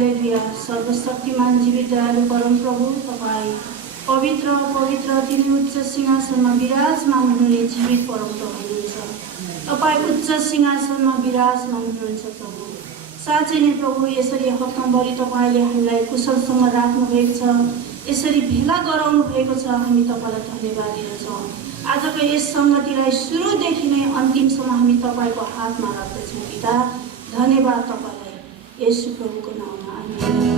हालेलुया। सर्वशक्तिमान जीवित दयालु परम प्रभु, तपाईँ पवित्र पवित्र तिनी उच्च सिंहासनमा विराजमान हुनुहुने जीवित परम प्रभु हुनुहुन्छ। तपाईँ उच्च सिंहासनमा विराजमान हुनुहुन्छ प्रभु। साँच्चै नै प्रभु, यसरी हप्ताभरि तपाईँले हामीलाई कुशलसँग राख्नुभएको छ, यसरी भेला गराउनु भएको छ। हामी तपाईँलाई धन्यवाद दिन्छौँ। आजको यस सङ्गतिलाई सुरुदेखि नै अन्तिमसम्म हामी तपाईँको हातमा राख्दछौँ। पिता, धन्यवाद तपाईँलाई येशू प्रभुको नाममा, आमेन।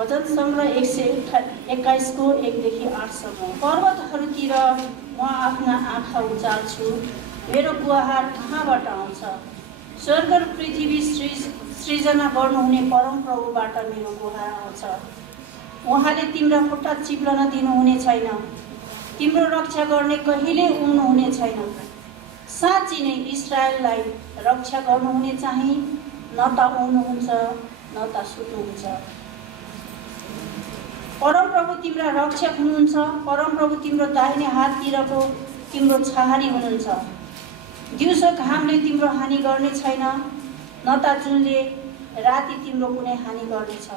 भजन सङ्ग्रह 121 को 1-8 पर्वतहरूतिर म आफ्ना आँखा उचाल्छु, मेरो गुहार कहाँबाट आउँछ? स्वर्ग र पृथ्वी सृजना गर्नुहुने परम प्रभुबाट मेरो गुहार आउँछ। उहाँले तिम्रो खुट्टा चिप्लन दिनुहुने छैन, तिम्रो रक्षा गर्ने कहिले उम्नुहुने छैन। साँच्चै नै इस्राएललाई रक्षा गर्नुहुने चाहिँ न त आउनुहुन्छ न त सुत्नुहुन्छ। परमप्रभु तिम्रा रक्षक हुनुहुन्छ, परमप्रभु तिम्रो दाहिने हाततिरको तिम्रो छहारी हुनुहुन्छ। दिउँसो घामले तिम्रो हानि गर्ने छैन, न त जुनले राति तिम्रो कुनै हानि गर्नेछ।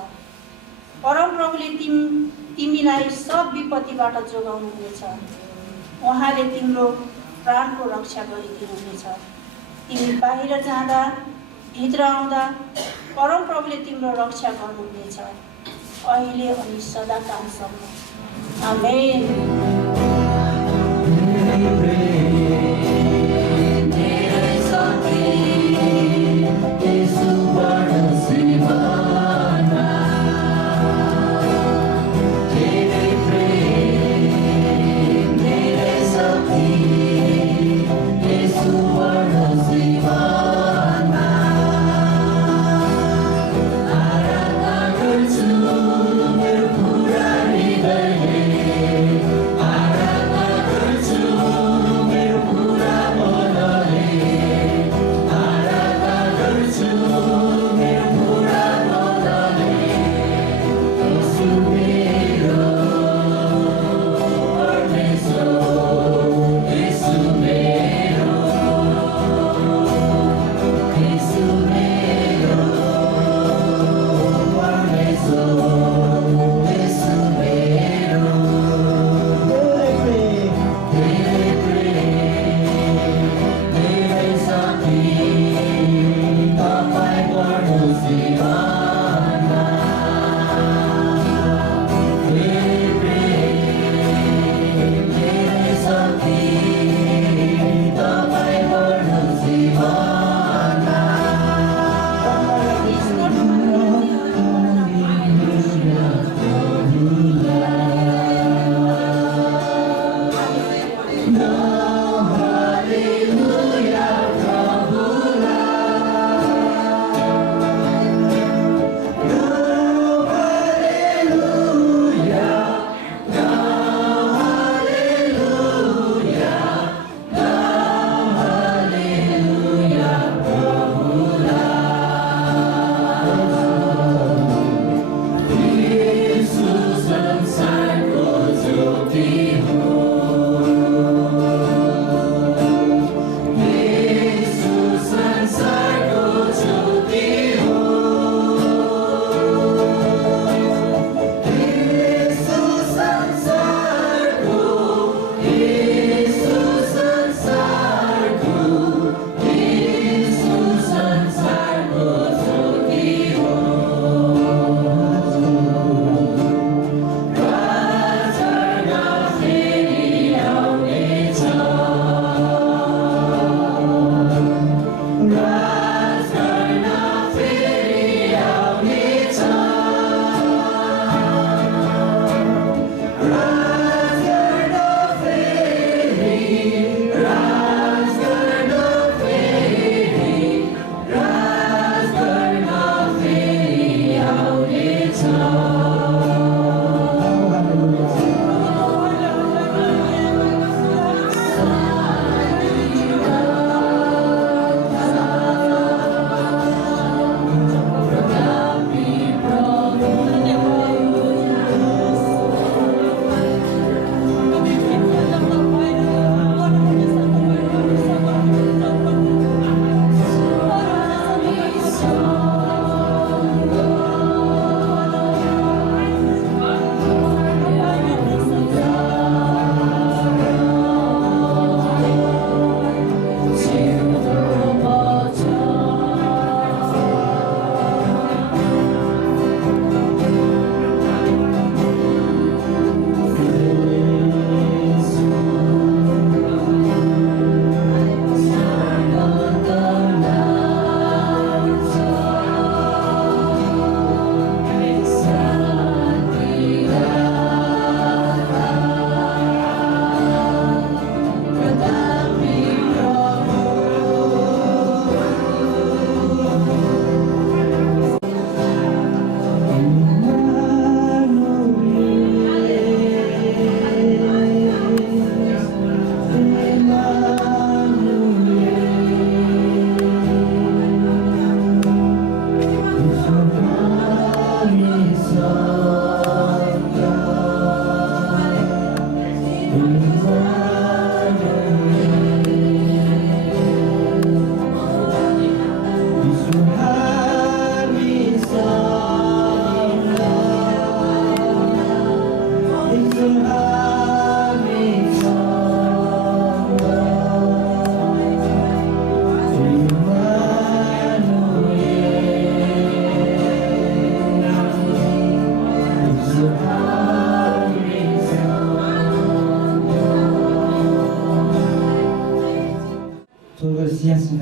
परमप्रभुले तिमीलाई सब विपत्तिबाट जोगाउनुहुनेछ। उहाँले तिम्रो प्राणको रक्षा गरिदिनुहुनेछ। तिमी बाहिर जाँदा भित्र आउँदा परमप्रभुले तिम्रो रक्षा गर्नुहुनेछ, अहिले अनि सदाकालसम्म। आमेन।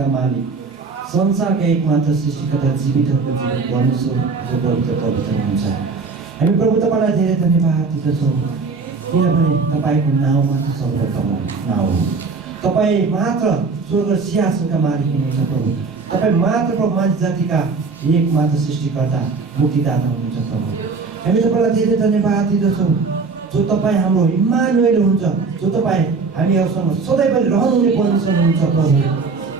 सिंहासनका मालिक, संसारका एकमात्र सृष्टिकर्ता, जीवितहरूको जीवित परमेश्वर जो पवित्र पवित्र हुनुहुन्छ। हामी प्रभु तपाईँलाई धेरै धन्यवाद दिँदछौँ, किनभने तपाईँको नाउँ मात्र सर्वोत्तम नाउँ हो। तपाईँ मात्र स्वर्ग सिंहासनका मालिक हुनुहुन्छ प्रभु। तपाईँ मात्र प्रभु मानिस जातिका एकमात्र सृष्टिकर्ता, मुक्तिदाता हुनुहुन्छ प्रभु। हामी तपाईँलाई धेरै धन्यवाद दिँदछौँ, जो तपाईँ हाम्रो इम्मानुएल हुनुहुन्छ, जो तपाईँ हामीहरूसँग सधैँभरि रहनुहुने परमेश्वर हुनुहुन्छ प्रभु।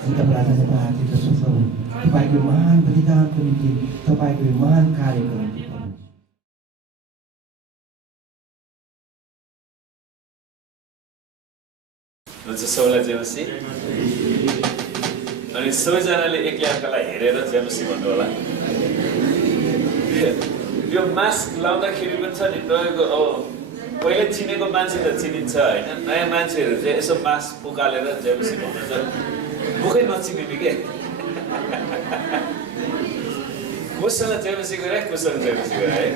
हामी तपाईँलाई धन्यवाद दिँदछौँ प्रभु, तपाईँको महान बलिदानको निम्ति, तपाईँको महान कार्यको निम्ति। हुन्छ, सबैलाई जेमसी। अनि सबैजनाले एक्लै अर्कालाई हेरेर जेमसी भन्नु होला। यो मास्क लाउँदाखेरि पनि छ नि, तपाईँको पहिले चिनेको मान्छे त चिनिन्छ होइन, नयाँ मान्छेहरू चाहिँ यसो मास्क उकालेर जेमसी भन्नुहुन्छ, मुखै नचिनिने के। कोसँग जेमसी गरे, कोसँग जेमसी गरे है।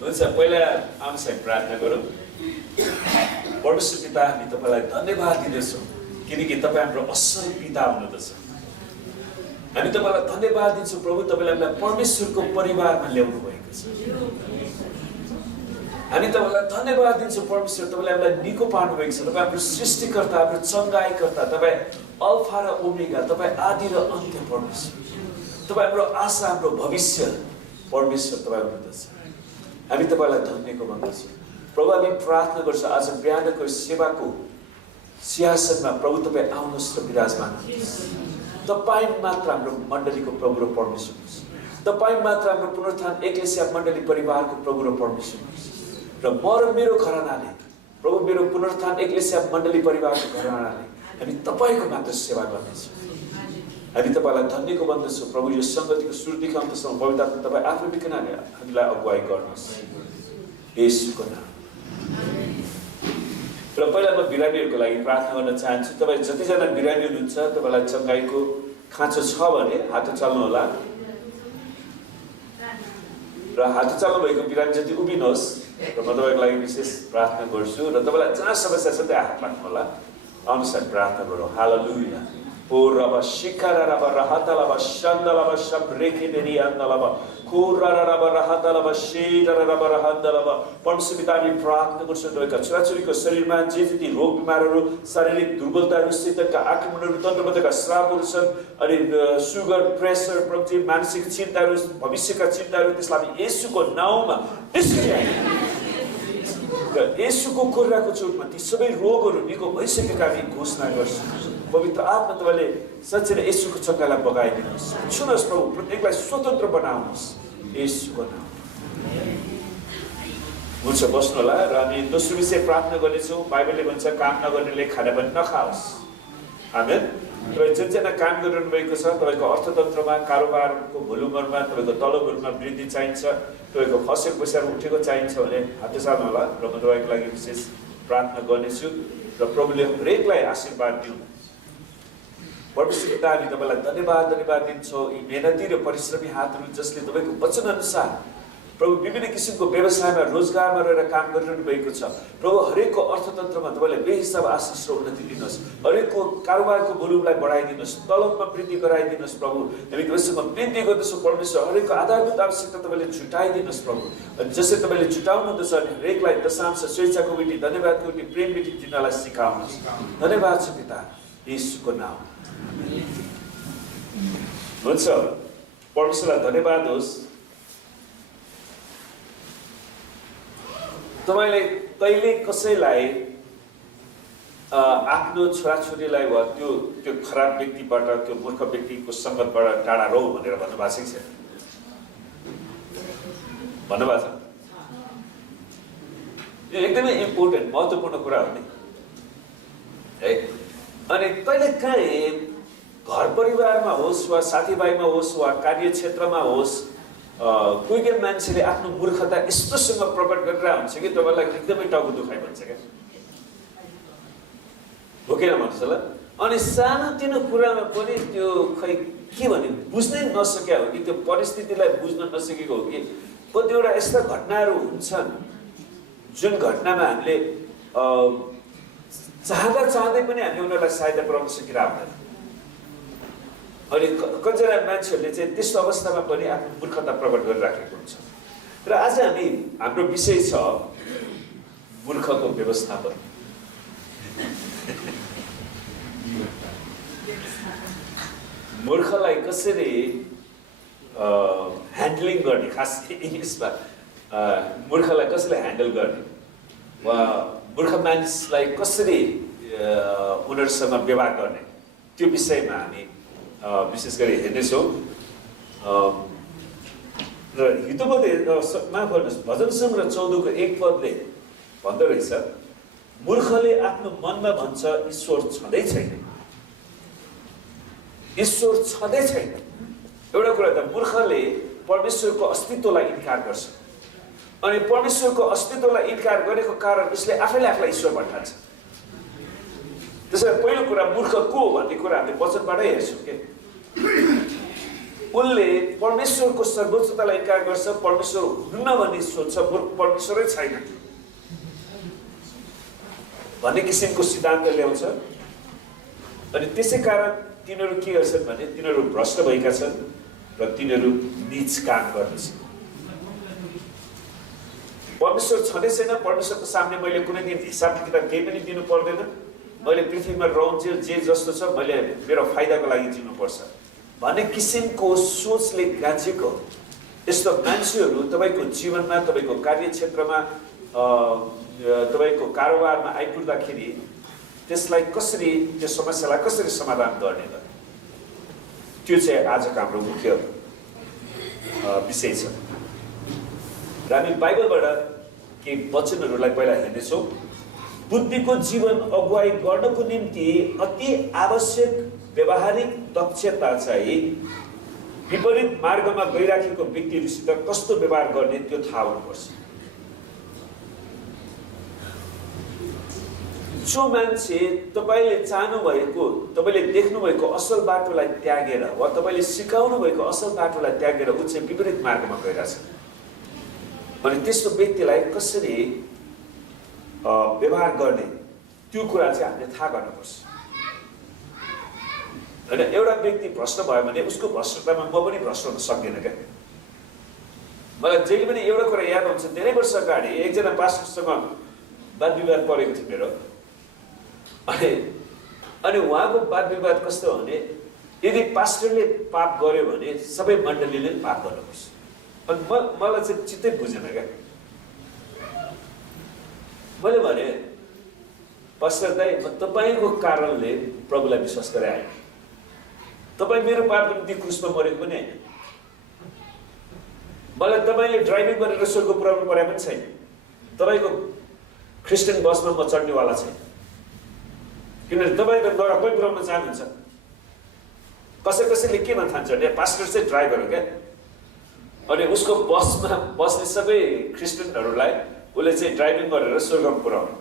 हुन्छ, पहिला आउँछ प्रार्थना गरौँ। परमेश्वर पिता, हामी तपाईँलाई धन्यवाद दिँदछौँ, किनकि तपाईँ हाम्रो असल पिता हुनुहुँदछ। हामी तपाईँलाई धन्यवाद दिन्छौँ प्रभु, तपाईँले हामीलाई परमेश्वरको परिवारमा ल्याउनु भएको छ। हामी तपाईँलाई धन्यवाद दिन्छौँ परमेश्वर, तपाईँले हामीलाई निको पार्नु भएको छ। तपाईँ हाम्रो सृष्टिकर्ता, हाम्रो चङ्गाइकर्ता, तपाईँ अल्फा र ओमेगा, तपाईँ आदि र अन्त्य परमेश्वर, तपाईँ हाम्रो आशा, हाम्रो भविष्य परमेश्वर तपाईँ हुनुहुँदछ। हामी तपाईँलाई धन्यको भन्दछौँ प्रभु। हामी प्रार्थना गर्छौँ आज बिहानको सेवाको सिंहासनमा प्रभु तपाईँ आउनुहोस् र विराजमान हुनुहोस्। तपाईँ मात्र हाम्रो मण्डलीको प्रभु र परमेश्वर हुनुहोस्। तपाईँ मात्र हाम्रो पुनरुत्थान एक्लेसिया मण्डली परिवारको प्रभु र परमेश्वर हुनुहोस्। र म र मेरो घरानाले प्रभु, मेरो पुनरुत्थान एक्लेसिया मण्डली परिवारको घरानाले हामी तपाईँको मात्र सेवा गर्नेछौँ। हामी तपाईँलाई धन्यको भन्दछौँ प्रभु। यो सङ्गतिको सुरुदेखि अन्तसम्म पवित्र आत्मा तपाईँ आफ्नो बिकनाले हामीलाई अगुवाई गर्नुहोस् येशूको नाम। र पहिला म बिरामीहरूको लागि प्रार्थना गर्न चाहन्छु। तपाईँ जतिजना बिरामी हुनुहुन्छ, तपाईँलाई चङ्गाइको खाँचो छ भने हात चाल्नु होला र हात चाल्नु भएको बिरामी जति उभिनुहोस् र म तपाईँको लागि विशेष प्रार्थना गर्छु। र तपाईँलाई जहाँ समस्या छ त्यहाँ हात राख्नु होला। अनुसार प्रार्थना गरौँ। हालेलुया। ओ रबा शिखरा रबा रहतलबा शन्दलबा शब्रेके बेरी अन्दलबा कोरा रबा रहतलबा शेरा रबा रहतलबा। परमेश्वर पिता, हामी प्रार्थना गर्छौँ तपाईँका छोराछोरीको शरीरमा जे जति रोग बिमारहरू, शारीरिक दुर्बलताहरू, शैतानका आक्रमणहरू, तन्त्रबद्धका श्रापहरू छन्, अनि सुगर, प्रेसर, प्रति मानसिक चिन्ताहरू, भविष्यका चिन्ताहरू, त्यसलाई हामी येशूको नाउँमा र येशूको कोर्राको चोटमा ती सबै रोगहरू निको भइसकेका हामी घोषणा गर्छौँ। पवित्र आत्मा तपाईँले साँच्चै नै येशूको चङ्गालाई बगाइदिनुहोस्। छुनुहोस् प्रभु, प्रत्येकलाई स्वतन्त्र बनाउनुहोस् येशूको नाम। हुन्छ, बस्नु होला। र हामी दोस्रो विषय प्रार्थना गर्नेछौँ। बाइबलले भन्छ काम नगर्नेले खाना पनि नखाओस्। आमेन। तपाईँ जतिजना काम गरिरहनु भएको छ, तपाईँको अर्थतन्त्रमा, कारोबारको भोल्युमहरूमा, तपाईँको तलबहरूमा वृद्धि चाहिन्छ, तपाईँको फसेको पैसाहरू उठेको चाहिन्छ भने हात चाल्नु होला र म तपाईँको लागि विशेष प्रार्थना गर्नेछु। र प्रभुले हरेकलाई आशीर्वाद दिउँ। परमेश्वर पिता, हामी तपाईँलाई धन्यवाद दिन्छौँ यी मेहनती र परिश्रमी हातहरू जसले तपाईँको वचनअनुसार प्रभु विभिन्न किसिमको व्यवसायमा, रोजगारमा रहेर काम गरिरहनु भएको छ। प्रभु हरेकको अर्थतन्त्रमा तपाईँले बेहिसाब आशिष र उन्नति दिनुहोस्। हरेकको कारोबारको भोल्युमलाई बढाइदिनुहोस्, तलबमा वृद्धि गराइदिनुहोस्। प्रभु हामी तपाईँसँग विनती गर्दछौँ परमेश्वर, हरेकको आधारभूत आवश्यकता तपाईँले छुटाइदिनुहोस् प्रभु। जसरी तपाईँले छुटाउनुहुँदछ अनि हरेकलाई दशांश, स्वेच्छाको विधि, धन्यवादको विधि, प्रेम विधि दिनलाई सिकाउनुहोस्। धन्यवाद छ पिता, येशूको नाम। हुन्छ, परमेश्वरलाई धन्यवाद होस्। तपाईँले कहिले कसैलाई आफ्नो छोराछोरीलाई वा त्यो खराब व्यक्तिबाट, त्यो मूर्ख व्यक्तिको सङ्गतबाट टाढा रह भनेर भन्नुभएको छ कि छैन? भन्नुभएको छ। यो एकदमै इम्पोर्टेन्ट, महत्त्वपूर्ण कुरा हो नि है। अनि कहिलेकाहीँ घर परिवारमा होस् वा साथीभाइमा होस् वा कार्यक्षेत्रमा होस्, कोही कोही मान्छेले आफ्नो मूर्खता यस्तोसँग प्रकट गरिरहेको हुन्छ कि तपाईँलाई एकदमै टाउको दुखाइ भन्छ क्या, हो किन भन्नुहोस् होला। अनि सानोतिनो कुरामा पनि त्यो खै के भने बुझ्नै नसक्या हो कि, त्यो परिस्थितिलाई बुझ्न नसकेको हो कि, कतिवटा यस्ता घटनाहरू हुन्छन् जुन घटनामा हामीले चाहँदा चाहँदै पनि हामीले उनीहरूलाई सहायता पुर्याउन सकिरहेको हुँदैन। अनि कतिजना मान्छेहरूले चाहिँ त्यस्तो अवस्थामा पनि आफ्नो मूर्खता प्रकट गरिराखेको हुन्छ। र आज हाम्रो विषय छ मूर्खको व्यवस्थापन। मूर्खलाई कसरी ह्यान्डलिङ गर्ने, खास इङ्ग्लिसमा मूर्खलाई कसरी ह्यान्डल गर्ने वा मूर्ख मानिसलाई कसरी उनीहरूसँग व्यवहार गर्ने, त्यो विषयमा हामी विशेष गरी हेर्नेछौँ। र हितोपदेशमा भजन सङ्ग्रह 14 को 1 पदले भन्दो रहेछ, मूर्खले आफ्नो मनमा भन्छ ईश्वर छँदै छैन। ईश्वर छँदै छैन। एउटा कुरा त मूर्खले परमेश्वरको अस्तित्वलाई इन्कार गर्छ, अनि परमेश्वरको अस्तित्वलाई इन्कार गरेको कारण उसले आफैले आफूलाई ईश्वर भन्ठान्छ। त्यसैले पहिलो कुरा मूर्ख को भन्ने कुरा हामीले वचनबाटै हेर्छौँ के उनले परमेश्वरको सर्वोच्चतालाई इन्कार गर्छ, परमेश्वर हुन्न भन्ने सोच्छ, परमेश्वरै छैन भन्ने किसिमको सिद्धान्त ल्याउँछ। अनि त्यसै कारण तिनीहरू के गर्छन् भने तिनीहरू भ्रष्ट भएका छन् र तिनीहरू नीच काम गर्दछन्। परमेश्वर छँदै छैन, परमेश्वरको सामने मैले कुनै दिन हिसाब किताब केही पनि दिनु पर्दैन, मैले पृथ्वीमा रहन्छु जे जस्तो छ मैले मेरो फाइदाको लागि जिउनुपर्छ भन्ने किसिमको सोचले गाँचेको यस्तो मान्छेहरू तपाईँको जीवनमा, तपाईँको कार्यक्षेत्रमा, तपाईँको कारोबारमा आइपुग्दाखेरि त्यसलाई कसरी, त्यो समस्यालाई कसरी समाधान गर्ने त, त्यो चाहिँ आजको हाम्रो मुख्य विषय छ। र हामी बाइबलबाट केही वचनहरूलाई पहिला हेर्नेछौँ। बुद्धिको जीवन अगुवाई गर्नको निम्ति अति आवश्यक व्यवहारिक दक्षता चाहिँ विपरीत मार्गमा गइराखेको व्यक्तिहरूसित कस्तो व्यवहार गर्ने त्यो थाहा हुनुपर्छ। जो मान्छे तपाईँले चाहनुभएको, तपाईँले देख्नुभएको असल बाटोलाई त्यागेर वा तपाईँले सिकाउनु भएको असल बाटोलाई त्यागेर ऊ चाहिँ विपरीत मार्गमा गइरहेछ, अनि त्यस्तो व्यक्तिलाई कसरी व्यवहार गर्ने त्यो कुरा चाहिँ हामीले थाहा गर्नुपर्छ। होइन, एउटा व्यक्ति भ्रष्ट भयो भने उसको भ्रष्टतामा म पनि भ्रष्ट हुन सक्दिनँ क्या। मलाई जहिले पनि एउटा कुरा याद हुन्छ, धेरै वर्ष अगाडि एकजना पास्टरसँग वाद विवाद परेको थियो मेरो। अनि उहाँको वाद विवाद कस्तो भने यदि पास्टरले पाप गर्यो भने सबै मण्डलीले पाप गर्नुपर्छ। अनि मलाई चाहिँ चित्तै बुझेन क्या। मैले भने पास्टर दाइ म तपाईँको कारणले प्रभुलाई विश्वास गरेर आएँ, तपाईँ मेरो पापको निम्ति क्रुसमा मरेको पनि होइन, मलाई तपाईँले ड्राइभिङ गरेर स्वर्ग पुर्याउनु परे पनि छैन, तपाईँको क्रिस्चियन बसमा म चढ्नेवाला छैन, किनभने तपाईँ त नरकमै पुर्याउन चाहनुहुन्छ। कसैले के नठान्छ भने पास्टर चाहिँ ड्राइभर हो क्या, अनि उसको बसमा बस्ने सबै क्रिस्चियनहरूलाई उसले चाहिँ ड्राइभिङ गरेर स्वर्गमा पुर्याउनु।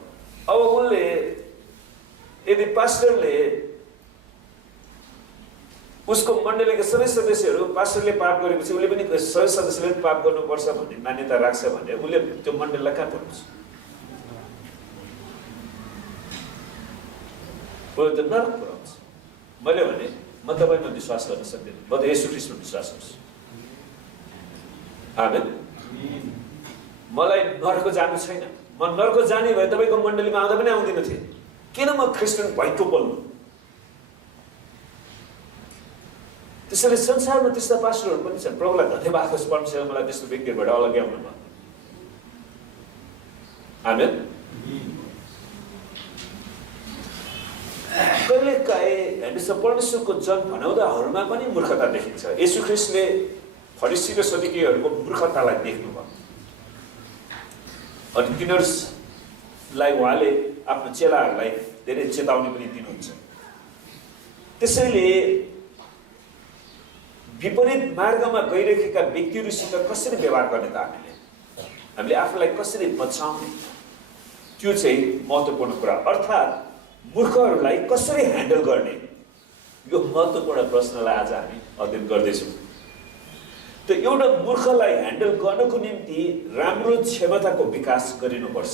अब उसले यदि पास्टरले उसको मण्डलीका सबै सदस्यहरू पास्टरले पाप गरेपछि उसले पनि सबै सदस्यले पाप गर्नुपर्छ भन्ने मान्यता राख्छ भने उसले त्यो मण्डलीलाई कहाँ पुर्याउँछ? उसले त नरक पुर्याउँछ। मैले भने म तपाईँमा विश्वास गर्न सक्दिनँ, म त येशू ख्रीष्टमा विश्वास गर्छु। आमेन। मलाई नर्क जानु छैन, म नर्क जाने भए तपाईँको मण्डलीमा आउँदा पनि आउँदिन थिएँ। किन म क्रिस्चियन भएको बोल्नु? त्यसैले संसारमा त्यस्ता पास्टरहरू पनि छन्। प्रभुलाई धन्यवाद होस्, परमेश्वरले मलाई त्यस्तो व्यक्तिहरूबाट अलग्याउनु भयो। आमेन। कहिलेकाहीँ हेर्नुहोस्, परमेश्वरको जन भनाउँदाहरूमा पनि मूर्खता देखिन्छ। येशू ख्रीष्टले फरिसी र सदुकीहरूको मूर्खतालाई देख्नुभयो, अनि तिनीहरूलाई उहाँले आफ्नो चेलाहरूलाई धेरै चेतावनी पनि दिनुहुन्छ। त्यसैले विपरीत मार्गमा गइरहेका व्यक्तिहरूसित कसरी व्यवहार गर्ने त हामीले आफूलाई कसरी बचाउने, त्यो चाहिँ महत्त्वपूर्ण कुरा। अर्थात् मूर्खहरूलाई कसरी ह्यान्डल गर्ने, यो महत्त्वपूर्ण प्रश्नलाई आज हामी अध्ययन गर्दैछौँ। त एउटा मूर्खलाई ह्यान्डल गर्नको निम्ति राम्रो क्षमताको विकास गरिनुपर्छ।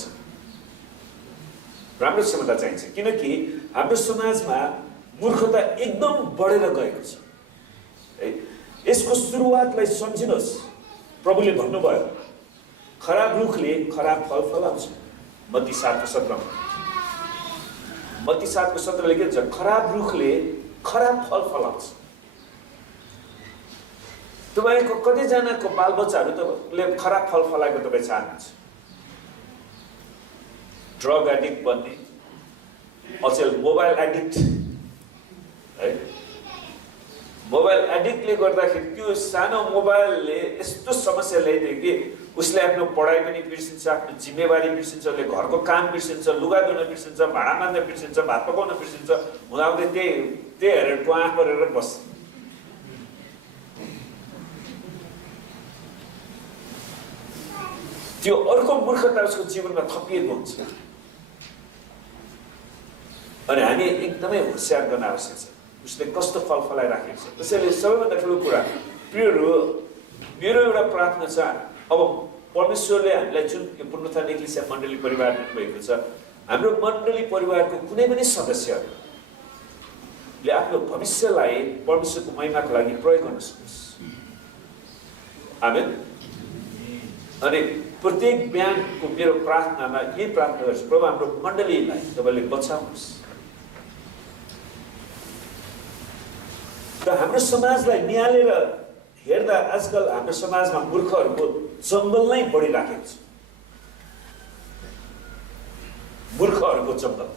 राम्रो क्षमता चाहिन्छ, किनकि हाम्रो समाजमा मूर्खता एकदम बढेर गएको छ है। यसको सुरुवातलाई सम्झिनुहोस्। प्रभुले भन्नुभयो खराब रुखले खराब फल फलाउँछ। मत्ती 7:17 मत्ती 7:17 लेखेको छ, खराब रुखले खराब फल फलाउँछ। तपाईँको कतिजनाको बालबच्चाहरू तपाईँले खराब फल फलाएको तपाईँ चाहनुहुन्छ? ड्रग एडिक्ट बन्ने, अचेल मोबाइल एडिक्ट है। मोबाइल एडिक्टले गर्दाखेरि त्यो सानो मोबाइलले यस्तो समस्या ल्याइदियो कि उसले आफ्नो पढाइ पनि बिर्सिन्छ, आफ्नो जिम्मेवारी बिर्सिन्छ, उसले घरको काम बिर्सिन्छ, लुगा धुन बिर्सिन्छ, भाँडा मान्न बिर्सिन्छ, भात पकाउन बिर्सिन्छ। हुँदाहुँदै त्यही हेरेर ट्वाँ गरेर बस्छ। त्यो अर्को मूर्खता उसको जीवनमा थपिएको हुन्छ। अनि हामी एकदमै होसियार गर्न आवश्यक छ उसले कस्तो फल फलाइराखेको छ। त्यसैले सबैभन्दा ठुलो कुरा प्रियहरू, मेरो एउटा प्रार्थना छ, अब परमेश्वरले हामीलाई जुन यो पुनरुत्थान एक्लेसिया मण्डली परिवार दिनुभएको छ, हाम्रो मण्डली परिवारको कुनै पनि सदस्यले आफ्नो भविष्यलाई परमेश्वरको महिमाको लागि प्रयोग गर्न सकोस्। आमेन। अनि प्रत्येक बिहानको मेरो प्रार्थनामा यही प्रार्थना गर्छु, प्रभु हाम्रो मण्डलीलाई तपाईँले बचाउनुहोस्। र हाम्रो समाजलाई निहालेर हेर्दा आजकल हाम्रो समाजमा मूर्खहरूको जङ्गल नै बढिराखेको छ। मूर्खहरूको जङ्गल।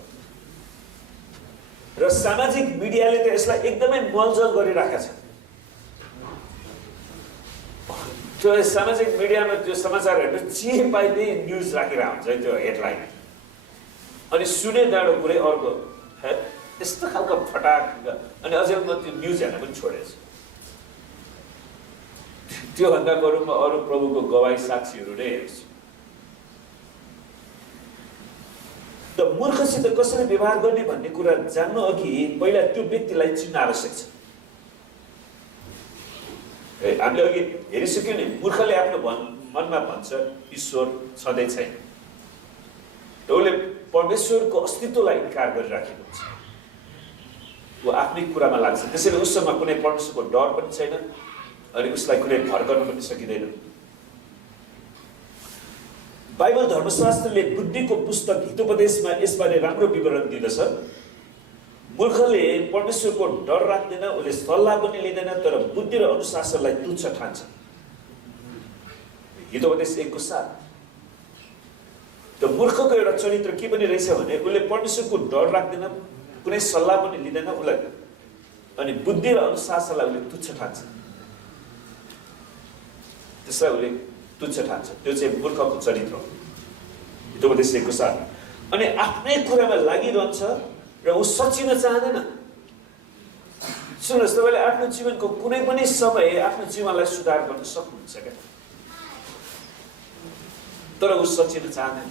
र सामाजिक मिडियाले त यसलाई एकदमै मलजल गरिराखेको छ। त्यो सामाजिक मिडियामा त्यो समाचारहरू जे पाइ त्यही न्युज राखेर हुन्छ त्यो हेडलाइन। अनि सुने डाँडो कुरै अर्को यस्तो खालको फटाक। अनि अझै म त्यो न्युज हेर्न पनि छोडेको छु। त्योभन्दा बरु म अरू प्रभुको गवाई साक्षीहरू नै हेर्छु। त मूर्खसित कसरी व्यवहार गर्ने भन्ने कुरा जान्नु अघि पहिला त्यो व्यक्तिलाई चिन्न आवश्यक छ। हामीले अघि हेरिसक्यौँ नि, मूर्खले आफ्नो मनमा भन्छ ईश्वर छँदै छैन। उसले परमेश्वरको अस्तित्वलाई इन्कार गरिराखेको हुन्छ। ऊ आफ्नै कुरामा लाग्छ। त्यसैले उससँग कुनै परमेश्वरको डर पनि छैन अनि उसलाई कुनै भर गर्न पनि सकिँदैन। बाइबल धर्मशास्त्रले बुद्धिको पुस्तक हितोपदेशमा यसबारे राम्रो विवरण दिँदछ। मूर्खले परमेश्वरको डर राख्दैन, उसले सल्लाह पनि लिँदैन, तर बुद्धि र अनुशासनलाई तुच्छ ठान्छ। हितोपदेश 1:7। त मूर्खको एउटा चरित्र के पनि रहेछ भने उसले परमेश्वरको डर राख्दैन, कुनै सल्लाह पनि लिँदैन, उसलाई अनि बुद्धि र अनुशासनलाई उसले तुच्छ ठान्छ। त्यसलाई उसले तुच्छ ठान्छ। त्यो चाहिँ मूर्खको चरित्र हो। हितोपदेश 1:7। अनि आफ्नै कुरामा लागिरहन्छ र ऊ सच्चिन चाहँदैन। सुन्नुहोस्, तपाईँले आफ्नो जीवनको कुनै पनि समय आफ्नो जीवनलाई सुधार गर्न सक्नुहुन्छ क्या, तर ऊ सच्चिन चाहँदैन।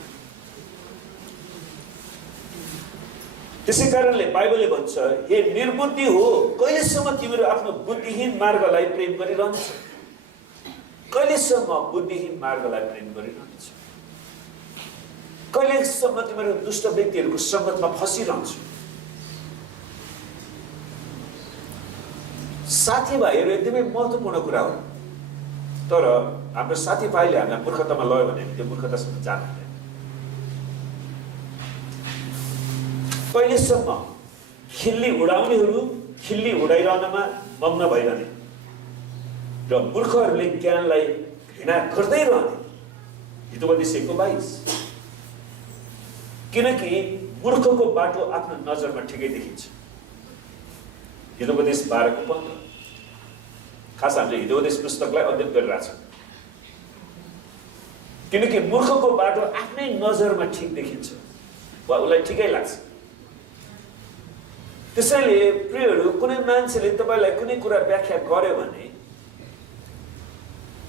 त्यसै कारणले बाइबलले भन्छ, हे निर्बुद्धि हो, कहिलेसम्म तिमीहरू आफ्नो बुद्धिहीन मार्गलाई प्रेम गरिरहन्छ? कहिलेसम्म बुद्धिहीन मार्गलाई प्रेम गरिरहन्छ? कहिलेसम्म तिमीहरू दुष्ट व्यक्तिहरूको सङ्गतमा फसिरहन्छ? साथीभाइहरू एकदमै महत्त्वपूर्ण कुरा हो, तर हाम्रो साथीभाइले हामीलाई मूर्खतामा लयो भने त्यो मूर्खतासँग जानुहुँदैन। कहिलेसम्म खिल्ली उडाउनेहरू खिल्ली उडाइरहनमा मग्न भइरहने र मूर्खहरूले ज्ञानलाई घृणा गर्दै रहने। हितोपदेश 1:22। किनकि मूर्खको बाटो आफ्नो नजरमा ठिकै देखिन्छ। हितोपदेश 12:15। खास हामीले हितोपदेश पुस्तकलाई अध्ययन गरिरहेछौँ, किनकि मूर्खको बाटो आफ्नै नजरमा ठिक देखिन्छ वा उसलाई ठिकै लाग्छ। त्यसैले प्रियहरू, कुनै मान्छेले तपाईँलाई कुनै कुरा व्याख्या गर्यो भने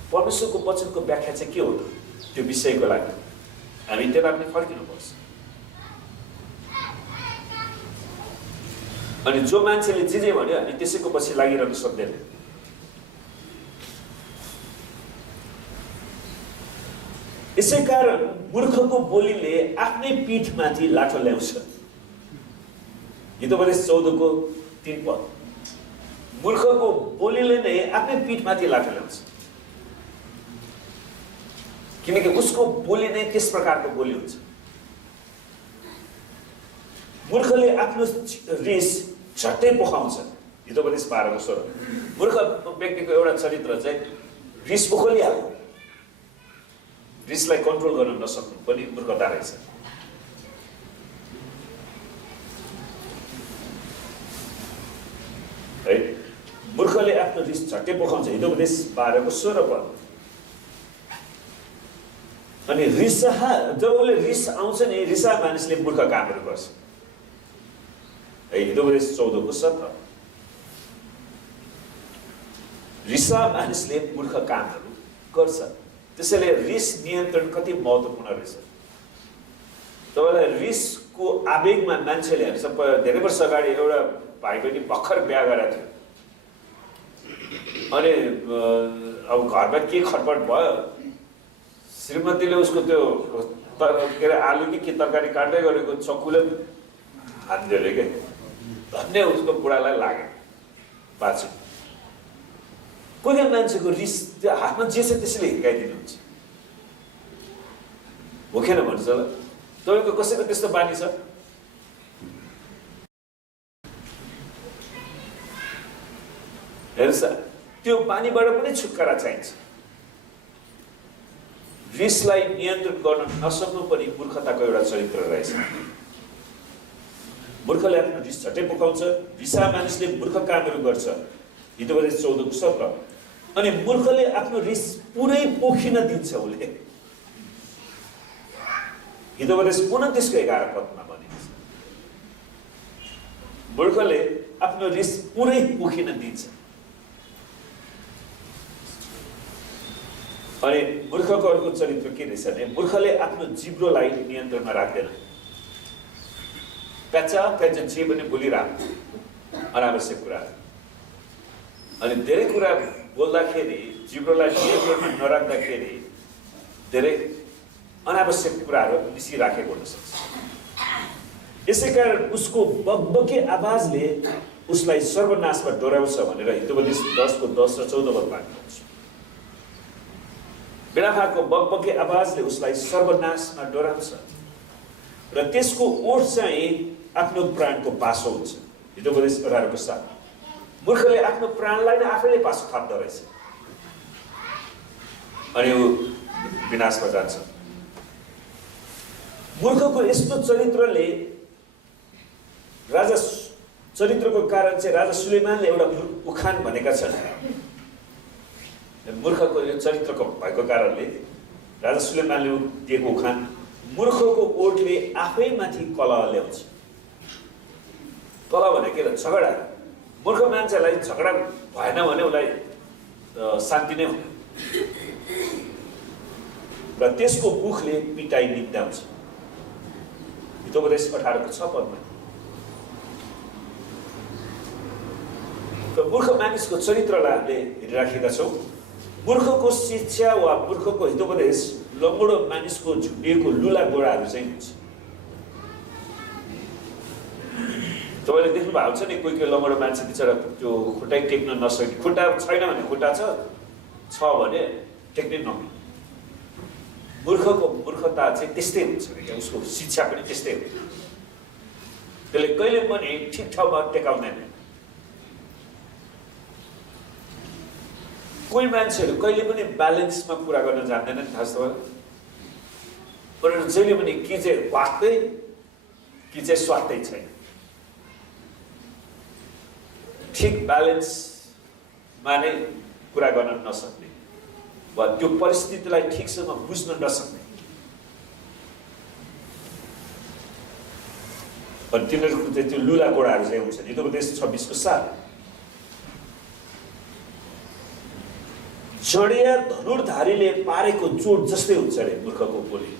परमेश्वरको वचनको व्याख्या चाहिँ के हो त? त्यो विषयको लागि हामी त्यता पनि फर्किनुपर्छ। अनि जो मान्छेले जे भन्यो हामी त्यसैको पछि लागिरहन सक्दैन। यसै कारण मूर्खको बोलीले आफ्नै पीठमाथि लाठो ल्याउँछ। हितोपदेश 14 को 3 पद। मूर्खको बोलीले नै आफ्नै पीठमाथि लाठो ल्याउँछ, किनकि उसको बोली नै त्यस प्रकारको बोली हुन्छ। मूर्खले आफ्नो रिस झट्टै पोखाउँछ। हितोपदेश 12 को 16। मूर्ख व्यक्तिको एउटा चरित्र चाहिँ रिस पोखलिहाल्छ। रिसलाई कन्ट्रोल गर्न नसक्नु पनि मूर्खता रहेछ। है, मूर्खले आफ्नो रिस झट्टै पोखाउँछ। हितोपदेश 12 को 16 पद। अनि जब उसले रिस आउँछ नि, रिसा मानिसले मूर्ख कामहरू गर्छ। है, हितोपदेश 14 को 17। रिसा मानिसले मूर्ख कामहरू गर्छ। त्यसैले रिस नियन्त्रण कति महत्त्वपूर्ण रहेछ। तपाईँलाई रिसको आवेगमा मान्छेले धेरै वर्ष अगाडि एउटा भाइ बहिनी भर्खर बिहा गरेको थियो। अनि अब घरमा के खटपट भयो, श्रीमतीले उसको त्यो के अरे आलु कि तरकारी काट्दै गरेको चक्कुले हानिदियो अरे क्या। धन्य उसको बुढालाई लाग्यो बाँच्यो। कोही मान्छेको रिस त्यो हातमा जे छ त्यसैले हिर्काइदिनुहुन्छ, भोकेन भन्छ ल। तपाईँको कसैको त्यस्तो बानी छ? हेर्नुहोस्, त्यो बानीबाट पनि छुटकारा चाहिन्छ। रिसलाई नियन्त्रण गर्न नसक्नु पनि मूर्खताको एउटा चरित्र रहेछ। मूर्खले आफ्नो रिस झट्टै पोखाउँछ। रिसा मानिसले मूर्ख कामहरू गर्छ। हितोपदेश 14 को 17। अनि मूर्खले आफ्नो रिस पुरै पोखिन दिन्छ उसले। हितोपदेश 29 को 11 पदमा भनिन्छ, मूर्खले आफ्नो रिस पुरै पोखिन दिन्छ। अनि मूर्खको अर्को चरित्र के रहेछ भने मूर्खले आफ्नो जिब्रोलाई नियन्त्रणमा राख्दैन। प्याचा प्याचा जे पनि बोलिरहन्छ, अनावश्यक कुरा। अनि धेरै कुरा बोल्दाखेरि जिब्रोलाई नियन्त्रणमा नराख्दाखेरि धेरै अनावश्यक कुराहरू निस्किराखेको हुनसक्छ। यसै कारण उसको बकबके आवाजले उसलाई सर्वनाशमा डोर्याउँछ भनेर हितोपदेश 10 को 10 र 14 पदमा भन्छ। बिनाफाको बकबके आवाजले उसलाई सर्वनाशमा डोर्याउँछ र त्यसको ओठ चाहिँ आफ्नो प्राणको पासो हुन्छ। हितोपदेश 18 को 7। मूर्खले आफ्नो प्राणलाई नै आफैले पासो थाप्दो रहेछ अनि ऊ विनाशमा जान्छ। मूर्खको यस्तो चरित्रले राजा चरित्रको कारण चाहिँ राजा सुलेमानले एउटा उखान भनेका छन्। मूर्खको यो चरित्रको भएको कारणले राजा सुलेमानले दिएको उखान, मूर्खको ओठले आफैमाथि कलह ल्याउँछ। कलह भनेको के? झगडा। मूर्ख मान्छेलाई झगडा भएन भने उसलाई शान्ति नै हुँदैन र त्यसको मुखले पिटाइ निम्त्याउँछ। हितोपदेश 18 को 6 पदमा। मूर्ख मानिसको चरित्रलाई हामीले हेरिराखेका छौँ। मूर्खको शिक्षा वा मूर्खको हितोपदेश लङ्गडो मानिसको झुन्डिएको लुला गोडाहरू चाहिँ हुन्छ। तपाईँले देख्नु भएको छ नि, कोही कोही लङ्गडो मान्छे बिचरा त्यो खुट्टै टेक्न नसक्ने, खुट्टा छैन भने खुट्टा छ भने टेक्नै नमिल्ने। मूर्खको मूर्खता चाहिँ त्यस्तै हुन्छ क्या, उसको शिक्षा पनि त्यस्तै हुन्छ। त्यसले कहिले पनि ठिक ठाउँमा टेकाउँदैन। कोही मान्छेहरू कहिले पनि ब्यालेन्समा कुरा गर्न जान्दैनन्। थाहा छ तपाईँलाई, उनीहरू जहिले पनि कि चाहिँ वाक्दै कि चाहिँ स्वात्तै छैन। ठिक ब्यालेन्समा नै कुरा गर्न नसक्ने वा त्यो परिस्थितिलाई ठिकसँग बुझ्न नसक्ने, अनि तिनीहरूको चाहिँ त्यो लुला गोडाहरू चाहिँ हुन्छ। हितोपदेश 26 को 7। जडिया धनुर्धारीले पारेको चोट जस्तै हुन्छ अरे मूर्खको बोली।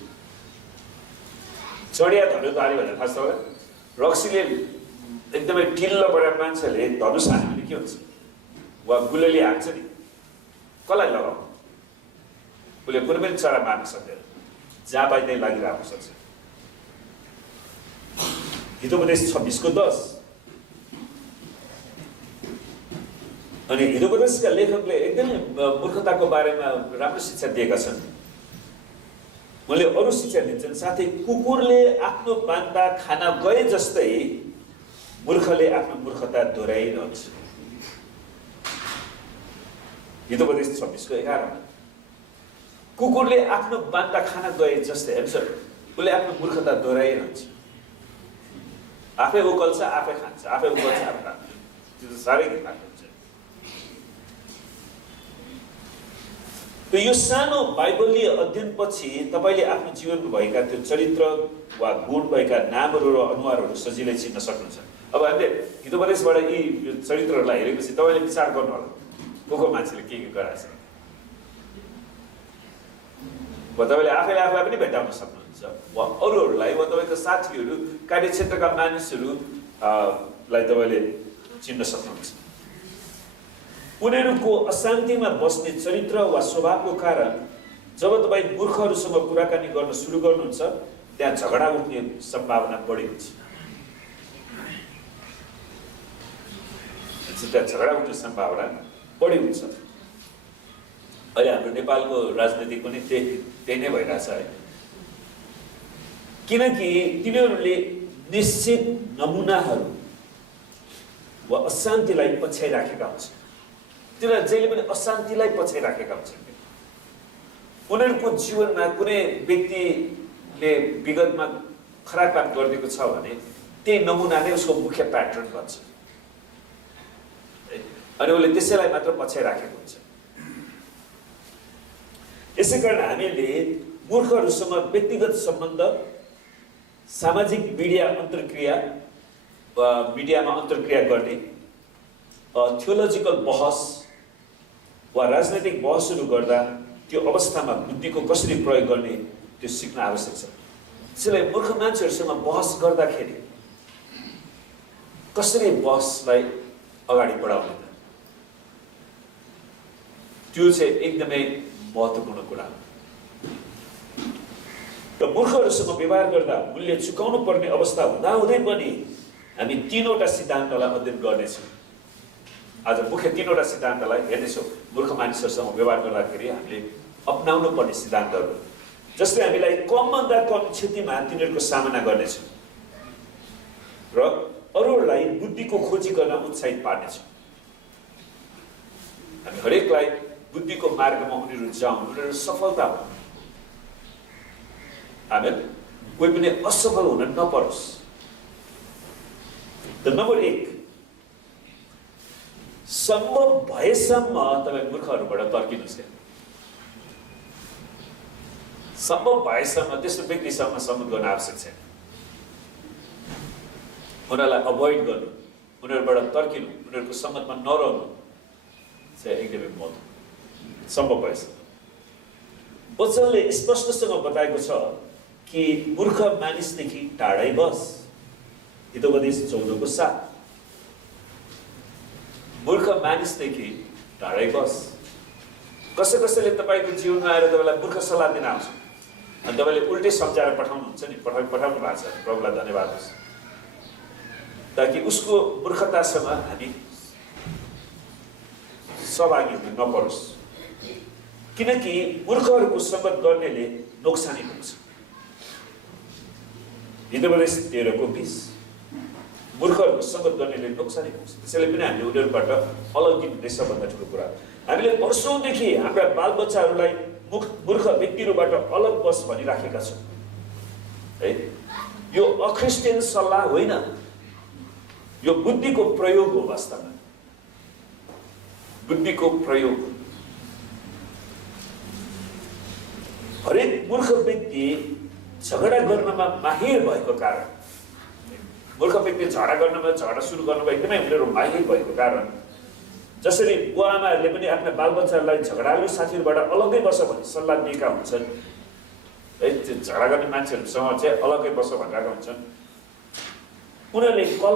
जडिया धनुर्धारी भनेर थाहा छ तपाईँलाई? रक्सीले एकदमै टिल्लो परेर मान्छेले धनुष हान्यो भने के हुन्छ? वा गुलेली हान्छ नि, कसलाई लगाऊ? उसले कुनै पनि चरा मार्न सक्दैन। जहाँ पाइ त्यही लागिरहेको सक्छ। हितोपदेश 26:10 अनि हितोपदेशका लेखकले एकदमै मूर्खताको बारेमा राम्रो शिक्षा दिएका छन्। उनले अरू शिक्षा दिन्छन्, साथै कुकुरले आफ्नो बान्ता खान गए जस्तै मूर्खले आफ्नो मूर्खता दोहोऱ्याइरहन्छ। हितोपदेश 26:11 कुकुरले आफ्नो बान्ता खान गए जस्तै उसले आफ्नो मूर्खता दोहोऱ्याइरहन्छ। आफै उकल्छ आफै खान्छ, आफै उकल्छ आफै खान्छ। त्यो त साह्रै घिनलाग्दो हुन्छ। यो सानो बाइबलीय अध्ययनपछि तपाईँले आफ्नो जीवनमा भएका त्यो चरित्र वा गुण भएका नामहरू र अनुहारहरू सजिलै चिन्न सक्नुहुन्छ। अब हामीले हितोपदेशबाट यी चरित्रहरूलाई हेरेपछि तपाईँले विचार गर्नु होला को मान्छेले के गराएको छ। वा तपाईँले आफैले आफूलाई पनि भेटाउन सक्नुहुन्छ वा अरूहरूलाई वा तपाईँको साथीहरू, कार्यक्षेत्रका मानिसहरूलाई तपाईँले चिन्न सक्नुहुन्छ। उनीहरूको अशान्तिमा बस्ने चरित्र वा स्वभावको कारण जब तपाईँ मूर्खहरूसँग कुराकानी गर्न सुरु गर्नुहुन्छ त्यहाँ झगडा उठ्ने सम्भावना बढी हुन्छ। त्यहाँ झगडा उठ्ने सम्भावना बढी हुन्छ। अहिले हाम्रो नेपालको राजनीति पनि त्यही नै भइरहेछ है। किनकि तिनीहरूले निश्चित नमुनाहरू वा अशान्तिलाई पछ्याइराखेका हुन्छन्। तिनीहरू जहिले पनि अशान्तिलाई पछ्याइराखेका हुन्छन्। उनीहरूको जीवनमा कुनै व्यक्तिले विगतमा खराब काम गरिदिएको छ भने त्यही नमुना नै उसको मुख्य प्याटर्न भन्छ अनि उसले त्यसैलाई मात्र पछ्याइराखेको हुन्छ। यसै कारण हामीले मूर्खहरूसँग व्यक्तिगत सम्बन्ध, सामाजिक मिडियामा अन्तर्क्रिया गर्ने, थियोलोजिकल बहस वा राजनैतिक बहसहरू गर्दा त्यो अवस्थामा बुद्धिको कसरी प्रयोग गर्ने त्यो सिक्न आवश्यक छ। त्यसैले मूर्ख मान्छेहरूसँग बहस गर्दाखेरि कसरी बहसलाई अगाडि बढाउने त त्यो चाहिँ एकदमै महत्त्वपूर्ण कुरा हो। र मूर्खहरूसँग व्यवहार गर्दा मूल्य चुकाउनु पर्ने अवस्था हुँदाहुँदै पनि हामी 3वटा सिद्धान्तलाई अध्ययन गर्नेछौँ। आज मुख्य 3वटा सिद्धान्तलाई हेर्नेछौँ। मूर्ख मानिसहरूसँग व्यवहार गर्दाखेरि हामीले अपनाउनु पर्ने सिद्धान्तहरू, जसले हामीलाई कमभन्दा कम क्षतिमा तिनीहरूको सामना गर्नेछौँ र अरूहरूलाई बुद्धिको खोजी गर्न उत्साहित पार्नेछौँ। हामी हरेकलाई बुद्धिको मार्गमा उनीहरू जाउन्, उनीहरू सफलता हुन्। आमेन। कोही पनि असफल हुन नपरोस्। नम्बर 1, सम्भव भएसम्म तपाईँ मूर्खहरूबाट तर्किनुहोस्। सम्भव भएसम्म त्यस्तो व्यक्तिसँग सम्बन्ध गर्न आवश्यक छैन। उनीहरूलाई अभोइड गर्नु, उनीहरूबाट तर्किनु, उनीहरूको सम्बन्धमा नरहनु चाहिँ एकदमै महत्त्वपूर्ण। सम्भव भएसम्म वचनले स्पष्टसँग बताएको छ कि मूर्ख मानिसदेखि टाढै बस। हितोपदेश 14:7 मूर्ख मानिसदेखि टाढै बस। कसैले तपाईँको जीवनमा आएर तपाईँलाई मूर्ख सल्लाह दिन आउँछ अनि तपाईँले उल्टै सम्झाएर पठाउनुहुन्छ नि, पठाउनु भएको छ। प्रभुलाई धन्यवाद होस्, ताकि उसको मूर्खतासँग हामी सहभागी हुन नपरोस्। किनकि मूर्खहरूको सङ्गत गर्नेले नोक्सानी हुन्छ। हितोपदेश 13:20 मूर्खहरूको सङ्गत गर्नेले नोक्सानी हुन्छ। त्यसैले पनि हामीले उनीहरूबाट अलग दिनुपर्छ। भन्दा ठुलो कुरा हामीले वर्षौँदेखि हाम्रा बालबच्चाहरूलाई मूर्ख व्यक्तिहरूबाट अलग बस भनिराखेका छौँ है। यो अख्रिस्टियन सल्लाह होइन, यो बुद्धिको प्रयोग हो। वास्तवमा बुद्धिको प्रयोग। हरेक मूर्ख व्यक्ति झगडा गर्नमा माहिर भएको कारण, मूर्ख व्यक्ति झगडा सुरु गर्नमा एकदमै उनीहरू माहिर भएको कारण, जसरी बुवाआमाहरूले पनि आफ्ना बालबच्चाहरूलाई झगडालु साथीहरूबाट अलग्गै बस भनी सल्लाह दिएका हुन्छन् है। त्यो झगडा गर्ने मान्छेहरूसँग चाहिँ अलग्गै बस भनिरहेका हुन्छन्। उनीहरूको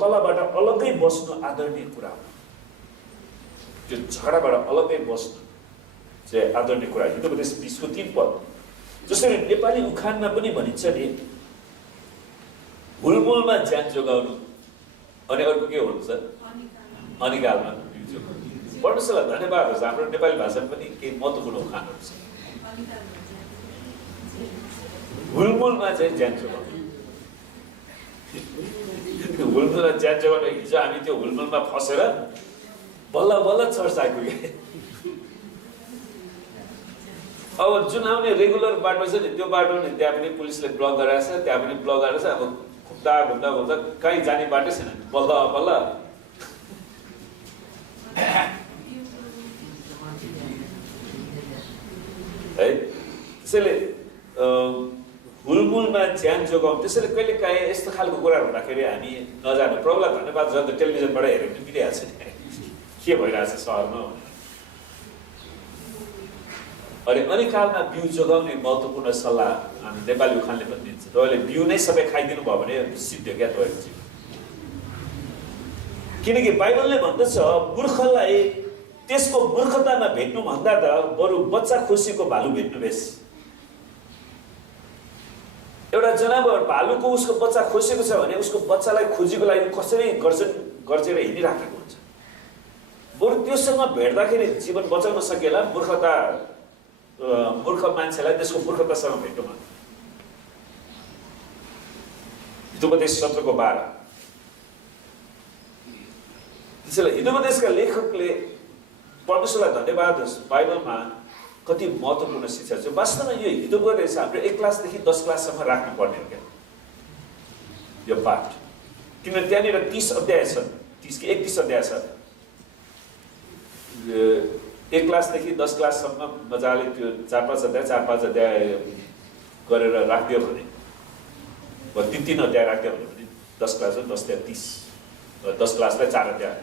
कलहबाट अलग्गै बस्नु आदरणीय कुरा हो। त्यो झगडाबाट अलग्गै बस्नु चाहिँ आदरणीय कुरा। हितोपदेश 20:3 जसरी नेपाली उखानमा पनि भनिन्छ नि, हुलमुलमा ज्यान जोगाउनु, अनि अर्को के हुन्छ, अनिकालमा बिउ जोगाउनु। परमेश्वरलाई धन्यवाद होस्, हाम्रो नेपाली भाषामा पनि केही महत्त्वपूर्ण उखानहरू छ। हुलमुलमा चाहिँ ज्यान जोगाउनु, हुलमुलमा ज्यान जोगाउनु। हिजो हामी त्यो हुलमुलमा फसेर बल्ल बल्ल चर्च आइपुगे। अब जुन आउने रेगुलर बाटो छ नि, त्यो बाटो नि त्यहाँ पनि पुलिसले ब्लक गराएको छ, त्यहाँ पनि ब्लक गरेको छ। अब घुम्दा घुम्दा घुम्दा कहीँ जाने बाटो छैन, बल्ल बल्ल है। त्यसैले हुलमुलमा ज्यान जोगाउँ। त्यसैले कहिले काहीँ यस्तो खालको कुराहरू हुँदाखेरि हामी नजानु। प्रभुलाई धन्यवाद छ, टेलिभिजनबाट हेरेर पनि मिलिहाल्छ नि के भइरहेछ सहरमा। अनि अनिकालमा बिउ जोगाउने महत्त्वपूर्ण सल्लाह हामी नेपाली उखानले पनि दिन्छ। तपाईँले बिउ नै सबै खाइदिनु भयो भने सिद्धियो क्या तपाईँको जीवन। किनकि बाइबलले भन्दछ मूर्खलाई त्यसको मूर्खतामा भेट्नुभन्दा त बरु बच्चा खुसीको भालु भेट्नु बेस। एउटा जनावर भालुको उसको बच्चा खोसेको छ भने उसको बच्चालाई खोजीको लागि कसरी गर्जेर हिँडिराखेको हुन्छ। बरु त्योसँग भेट्दाखेरि जीवन बचाउन सकेला। मूर्ख मान्छेलाई त्यसको मूर्खतासँग भेट्नुमा। हितोपदेश 17:12। त्यसैले हितोपदेशका लेखकले परमेश्वरलाई धन्यवाद होस्, बाइबलमा कति महत्त्वपूर्ण शिक्षा छ। वास्तवमा यो हितोपदेश हाम्रो 1 क्लासदेखि 10 क्लाससम्म राख्नुपर्ने हो क्या यो पाठ। किनभने त्यहाँनिर 30 अध्याय छ, 30 कि 31 अध्याय छ। 1 क्लासदेखि 10 क्लाससम्म मजाले त्यो 4-5 अध्याय गरेर राखिदियो भने, 3 अध्याय राखिदियो भने 10 क्लास हो, 10 अध्याय 30, 10 क्लासलाई 4 अध्याय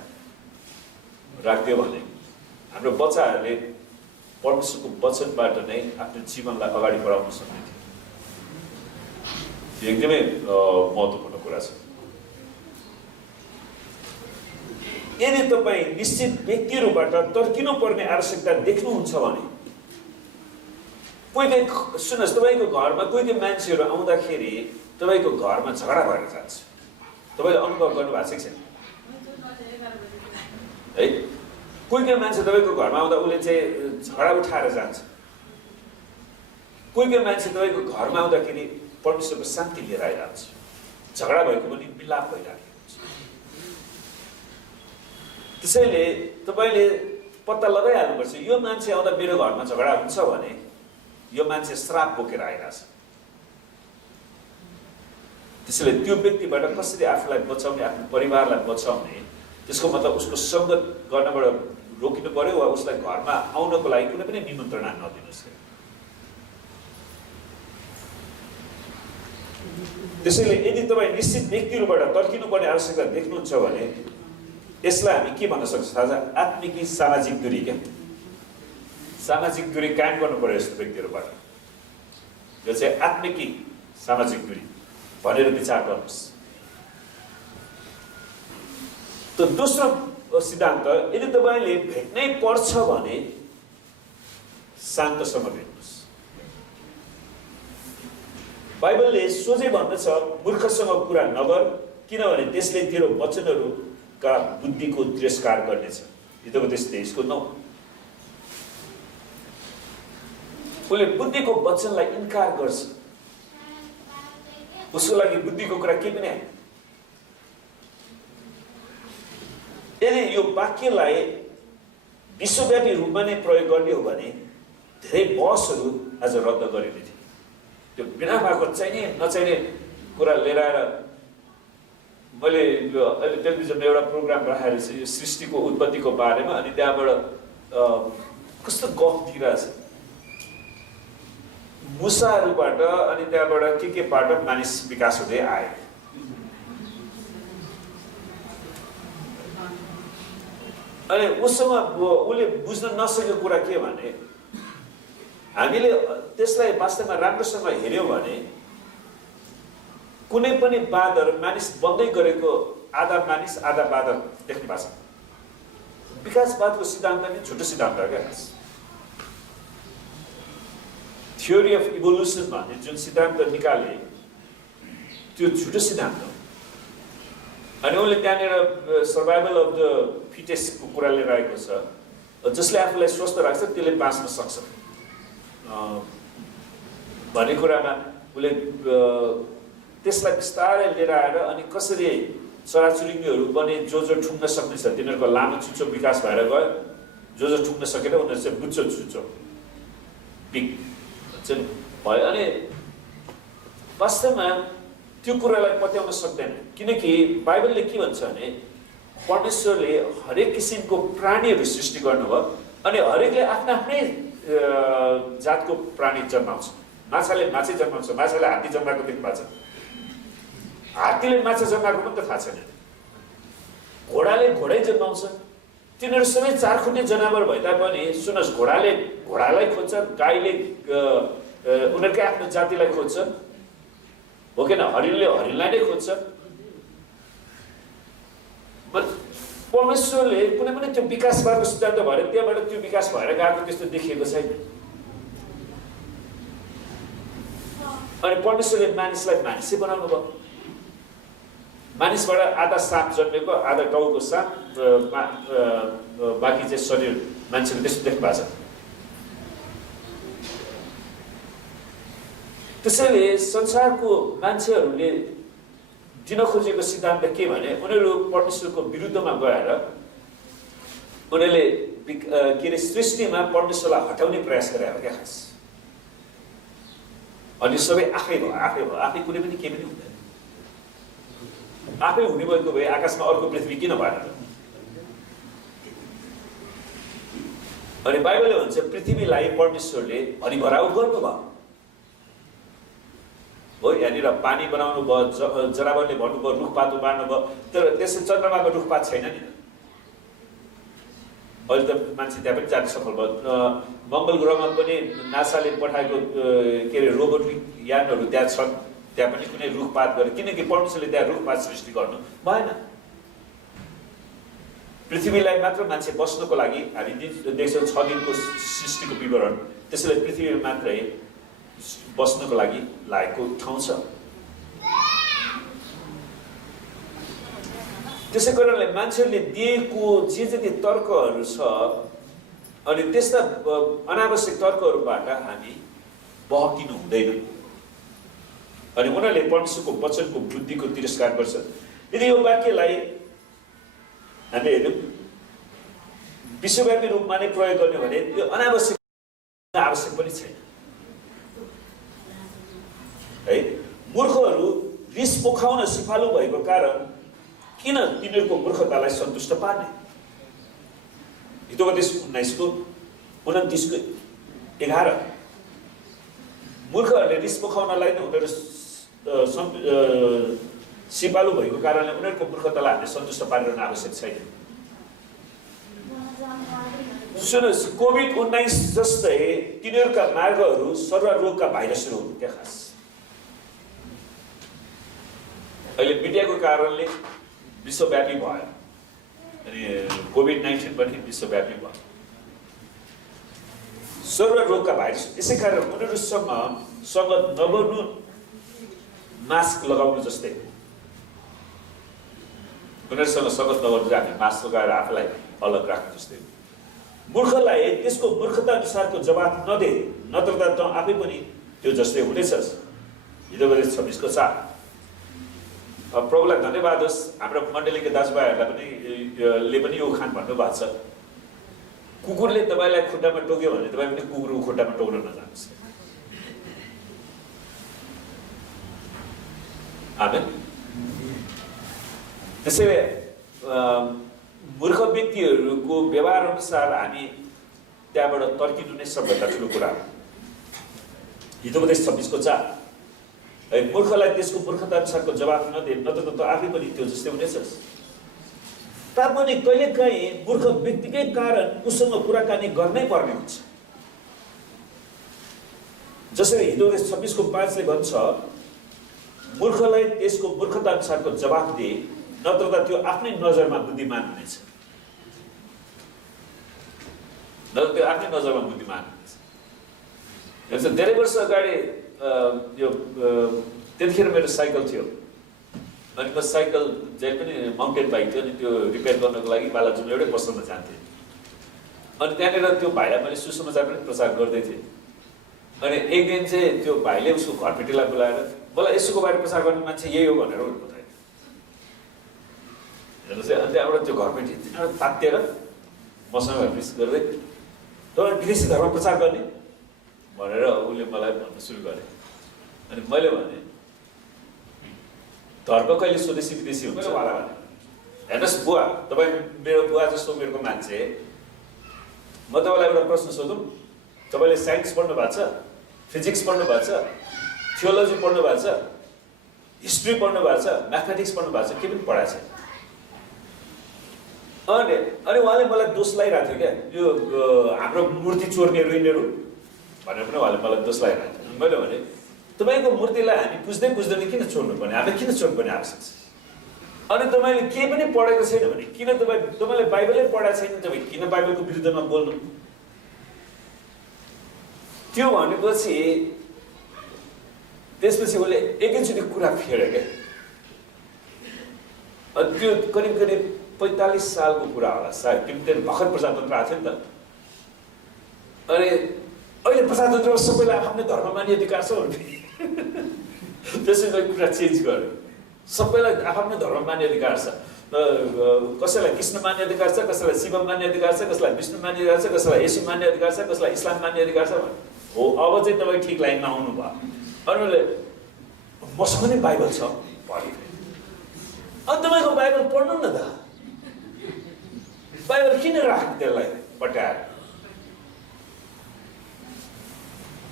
राखिदियो भने हाम्रो बच्चाहरूले परमेश्वरको वचनबाट नै आफ्नो जीवनलाई अगाडि बढाउन सक्ने थियो। यो एकदमै महत्त्वपूर्ण कुरा छ। यदि तपाईँ निश्चित व्यक्तिहरूबाट तर्किनु पर्ने आवश्यकता देख्नुहुन्छ भने, कोही सुन्नुहोस्, तपाईँको घरमा कोही मान्छेहरू आउँदाखेरि तपाईँको घरमा झगडा भएर जान्छ। तपाईँले अनुभव गर्नुभएको छ कि छैन है? कोही मान्छे तपाईँको घरमा आउँदा उसले चाहिँ झगडा उठाएर जान्छ। कोही मान्छे तपाईँको घरमा आउँदाखेरि परमेश्वरको शान्ति लिएर आइरहन्छ। झगडा भएको पनि मिलाप भइरहेको हुन्छ। त्यसैले तपाईँले पत्ता लगाइहाल्नुपर्छ, यो मान्छे आउँदा मेरो घरमा झगडा हुन्छ भने यो मान्छे श्राप बोकेर आइरहेछ। त्यसैले त्यो व्यक्तिबाट कसरी आफूलाई बचाउने, आफ्नो परिवारलाई बचाउने, त्यसको मतलब उसको सङ्गत गर्नबाट रोकिनु पर्यो वा उसलाई घरमा आउनको लागि कुनै पनि निमन्त्रणा नदिनुहोस्। त्यसैले यदि तपाईँ निश्चित व्यक्तिहरूबाट तर्किनुपर्ने आवश्यकता देख्नुहुन्छ भने यसलाई हामी के भन्न सक्छौँ थाहा छ? आत्मिकी सामाजिक दूरी। क्या सामाजिक दूरी कायम गर्नु पर्यो यस्तो व्यक्तिहरूबाट। यो चाहिँ आत्मिकी सामाजिक दूरी भनेर विचार गर्नुहोस्। त दोस्रो सिद्धान्त, यदि तपाईँले भेट्नै पर्छ भने शान्तसँग भेट्नुहोस्। बाइबलले सोझै भन्दछ मूर्खसँग कुरा नगर, किनभने त्यसले तेरो वचनहरूका बुद्धिको तिरस्कार गर्नेछ। हितोपदेश 23:9। उसले बुद्धिको वचनलाई इन्कार गर्छ, उसको लागि बुद्धिको कुरा के पनि आएन। यदि यो वाक्यलाई विश्वव्यापी रूपमा नै प्रयोग गर्ने हो भने धेरै बहसहरू आज रद्द गरिने थिए। त्यो बिना भएको चाहिने नचाहिने कुरा लिएर आएर मैले अहिले टेलिभिजनमा एउटा प्रोग्राम राखेर चाहिँ यो सृष्टिको उत्पत्तिको बारेमा, अनि त्यहाँबाट कस्तो गफ दिइरहेछ मुसाहरूबाट, अनि त्यहाँबाट केबाट मानिस विकास हुँदै आए। अनि उसँग उसले बुझ्न नसकेको कुरा के भने, हामीले त्यसलाई वास्तवमा राम्रोसँग हेऱ्यौँ भने कुनै पनि बादर मानिस बन्दै गरेको आधा मानिस आधा बादर देख्नु भएको छ। विकासवादको सिद्धान्त नै छुट्टो सिद्धान्त हो क्या। थ्योरी अफ इभोल्युसन भन्ने जुन सिद्धान्त निकाले त्यो झुटो सिद्धान्त हो। अनि उनले त्यहाँनिर सर्भाइभल अफ द फिटेस्टको कुरा लिएर आएको छ, जसले आफूलाई स्वस्थ राख्छ त्यसले बाँच्न सक्छ भन्ने कुरामा उसले त्यसलाई बिस्तारै लिएर आएर अनि कसरी चराचुरुङ्गीहरू पनि जो ठुङ्न सक्ने छ तिनीहरूको लामो चुच्चो विकास भएर गयो, जो ठुङ्न सकेन उनीहरू चाहिँ बुच्चो चुच्चो पिक चाहिँ भयो। अनि वास्तवमा त्यो कुरालाई पत्याउन सक्दैन, किनकि बाइबलले के भन्छ भने परमेश्वरले हरेक किसिमको प्राणीहरू सृष्टि गर्नुभयो अनि हरेकले आफ्ना आफ्नै जातको प्राणी जन्माउँछ। माछाले माछै जन्माउँछ, माछाले हात्ती जन्माएको देख्नु भएको छ, हात्तीले माछा जन्माएको पनि त थाहा छैन, घोडाले घोडै जन्माउँछ। तिनीहरू सबै चारखुट्टे जनावर भए तापनि सुन्नुहोस्, घोडाले घोडालाई खोज्छ, गाईले उनीहरूकै आफ्नो जातिलाई खोज्छ, हो कि न, हरिणले हरिणलाई नै खोज्छ। परमेश्वरले कुनै पनि त्यो विकासवादको सिद्धान्त भएर त्यहाँबाट त्यो विकास भएर गएको त्यस्तो देखिएको छैन। अनि परमेश्वरले मानिसलाई मानिसै बनाउनु भयो। मानिसबाट आधा साप जन्मेको, आधा टाउको साप, बाँकी चाहिँ शरीर मान्छेको त्यस्तो देख्नु भएको छ। त्यसैले संसारको मान्छेहरूले दिन खोजेको सिद्धान्त के भने उनीहरू परमेश्वरको विरुद्धमा गएर उनीहरूले के अरे सृष्टिमा परमेश्वरलाई हटाउने प्रयास गरे हो क्या खास। अनि सबै आफै भयो, आफै कुनै पनि केही पनि हुँदैन। आफै हुने भएको भए आकाशमा अर्को पृथ्वी किन भएन त? अनि बाइबलले भन्छ पृथ्वीलाई परमेश्वरले भरिभराउ गर्नुभयो हो। यहाँनिर पानी बनाउनु भयो, जनावरले भन्नुभयो रुखपात उमार्नु भयो, तर त्यसै चन्द्रमाको रुखपात छैन नि। अहिले त मान्छे त्यहाँ पनि जान सफल भयो। मङ्गल ग्रहमा पनि नासाले पठाएको के अरे रोबोटिक यानहरू त्यहाँ छन्, त्यहाँ पनि कुनै रुखपात गरे, किनकि परमेश्वरले त्यहाँ रुखपात सृष्टि गर्नु भएन। पृथ्वीलाई मात्र मान्छे बस्नको लागि हामी देख्छौँ 6 दिनको सृष्टिको विवरण, त्यसैले पृथ्वीमा मात्रै बस्नको लागि लागेको ठाउँ छ। त्यसै कारणले मान्छेहरूले दिएको जे जति तर्कहरू छ अनि त्यस्ता अनावश्यक तर्कहरूबाट हामी बहकिनु हुँदैन। अनि उनीहरूले परमेश्वरको वचनको बुद्धिको तिरस्कार गर्छ। यदि यो वाक्यलाई हामी हेर्यौँ विश्वव्यापी रूपमा नै प्रयोग गर्ने भने यो अनावश्यक आवश्यक पनि छैन है। मूर्खहरू रिस पोखाउन सिफालु भएको कारण किन तिनीहरूको मूर्खतालाई सन्तुष्ट पार्ने? हितोपदेश 19:29-11 मूर्खहरूले रिस पोखाउनलाई नै उनीहरू सिपालु भएको कारणले उनीहरूको मूर्खतालाई हामीले सन्तुष्ट पारिरहन आवश्यक छैन। सुन्नुहोस्, कोभिड-19 जस्तै तिनीहरूका मार्गहरू सर्वरोगका भाइरसहरू हुन् क्या खास। अहिले मिडियाको कारणले विश्वव्यापी भयो अनि कोभिड-19 पनि विश्वव्यापी भयो, सर्वरोगका भाइरस। यसै कारण उनीहरूसँग नगर्नु मास्क लगाउनु जस्तै, उनीहरूसँग सगत नगर्नु चाहिँ हामी मास्क लगाएर आफूलाई अलग राख्नु जस्तै। मूर्खलाई त्यसको मूर्खता अनुसारको जवाफ नदे, नत्र त आफै पनि त्यो जस्तै हुनेछस्। हितोपदेश 26:4। प्रभुलाई धन्यवाद होस्, हाम्रो मण्डलीका दाजुभाइहरूलाई पनि यो उखान भन्नुभएको छ, कुकुरले तपाईँलाई खुट्टामा टोक्यो भने तपाईँ पनि कुकुरको खुट्टामा टोक्न नजानुहोस्। आमेन। त्यसैले मूर्ख व्यक्तिहरूको व्यवहार अनुसार हामी त्यहाँबाट तर्किनु नै सबभन्दा ठुलो कुरा हो। हितोपदेश 26:4। मूर्खलाई त्यसको मूर्खता अनुसारको जवाफ नदे, नत्र त आफै पनि त्यो जस्तै हुनेछस्। तापनि कहिलेकाहीँ मूर्ख व्यक्तिकै कारण उसँग कुराकानी गर्नै पर्ने हुन्छ। जसरी हितोपदेश 26:5ले भन्छ, मूर्खलाई त्यसको मूर्खता अनुसारको जवाफ दिए, नत्र त त्यो आफ्नै नजरमा बुद्धिमान हुनेछ। हेर्छ धेरै वर्ष अगाडि यो त्यतिखेर मेरो साइकल थियो अनि म साइकल जहिले पनि माउन्टेन बाइक थियो अनि त्यो रिपेयर गर्नको लागि बालाजुमा एउटै पसलमा जान्थेँ अनि त्यहाँनिर त्यो भाइलाई मैले सुसमाचार पनि प्रचार गर्दै थिएँ अनि एक दिन चाहिँ त्यो भाइले उसको घरपेटीलाई बोलाएर मलाई यसोको बारे प्रचार गर्ने मान्छे यही हो भनेर बताए हेर्नुहोस् है अनि त्यहाँबाट त्यो घरपेटी तातिएर मसँग रिस गर्दै तपाईँ विदेशी धर्म प्रचार गर्ने भनेर उसले मलाई भन्न सुरु गरे अनि मैले भने धर्म कहिले स्वदेशी विदेशी हुन्छ वाला भने हेर्नुहोस् बुवा तपाईँ मेरो बुवा जस्तो मेरोको मान्छे म तपाईँलाई एउटा प्रश्न सोधौँ तपाईँले साइन्स पढ्नु भएको छ फिजिक्स पढ्नु भएको छ थियोलोजी पढ्नु भएको छ हिस्ट्री पढ्नु भएको छ म्याथमेटिक्स पढ्नु भएको छ के पनि पढाएको छ अनि उहाँले मलाई दोष लगाइरहेको थियो क्या यो हाम्रो मूर्ति चोर्नेहरू यिनीहरू भनेर पनि उहाँले मलाई दोष लगाइरहेको थियो मैले भने तपाईँको मूर्तिलाई हामी पुज्दै पुज्दैन किन चोर्नु पर्ने हामी किन चोर्नु पर्ने आवश्यक छ अनि तपाईँले केही पनि पढेको छैन भने किन तपाईँले बाइबलै पढाएको छैन तपाईँ किन बाइबलको विरुद्धमा बोल्नु त्यो भनेपछि त्यसपछि उसले एकैचोटि कुरा फेर्यो क्या अनि त्यो करिब 45 सालको कुरा होला सायद किनभने भर्खर प्रजातन्त्र आएको थियो नि त अनि अहिले प्रजातन्त्रमा सबैलाई आफ्नो धर्म मान्ने अधिकार छ भने त्यसैले कुरा चेन्ज गर्यो सबैलाई आफ्नो धर्म मान्ने अधिकार छ कसैलाई कृष्ण मान्ने अधिकार छ कसैलाई शिव मान्ने अधिकार छ कसैलाई विष्णु मान्ने अधिकार छ कसैलाई येशू मान्ने अधिकार छ कसैलाई इस्लाम मान्ने अधिकार छ हो अब चाहिँ तपाईँ ठिक लाइनमा आउनु भयो अनि उसले मसँग नि बाइबल छ भन्यो अनि तपाईँको बाइबल पढ्नु न त बाइबल किन राख्नु त्यसलाई पट्याएर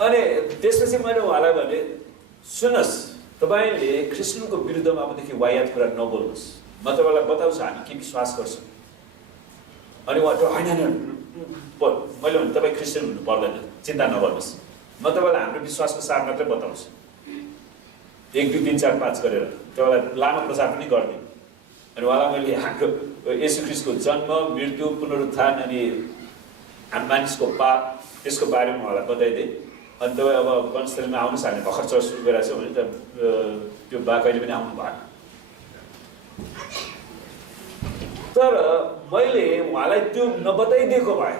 अनि त्यसपछि मैले उहाँलाई भने सुन्नुहोस् तपाईँले क्रिस्चियनको विरुद्धमा अबदेखि वायात कुरा नबोल्नुहोस् म तपाईँलाई बताउँछु हामी के विश्वास गर्छौँ अनि उहाँ होइन मैले भने तपाईँ क्रिस्चियन हुनु पर्दैन चिन्ता नगर्नुहोस् म तपाईँलाई हाम्रो विश्वासको सार मात्रै बताउँछु 1 2 3 4 5 गरेर तपाईँलाई लामो प्रचार पनि गरिदिउँ अनि उहाँलाई मैले हाम्रो येशू ख्रीष्टको जन्म मृत्यु पुनरुत्थान अनि मानिसको पाप त्यसको बारेमा उहाँलाई बताइदिएँ अनि तपाईँ अब गणस्थलीमा आउनुहोस् हामी भर्खर चर्च सुरु गरेको छौँ भने त त्यो बा कहिले पनि आउनु भएन तर मैले उहाँलाई त्यो नबताइदिएको भए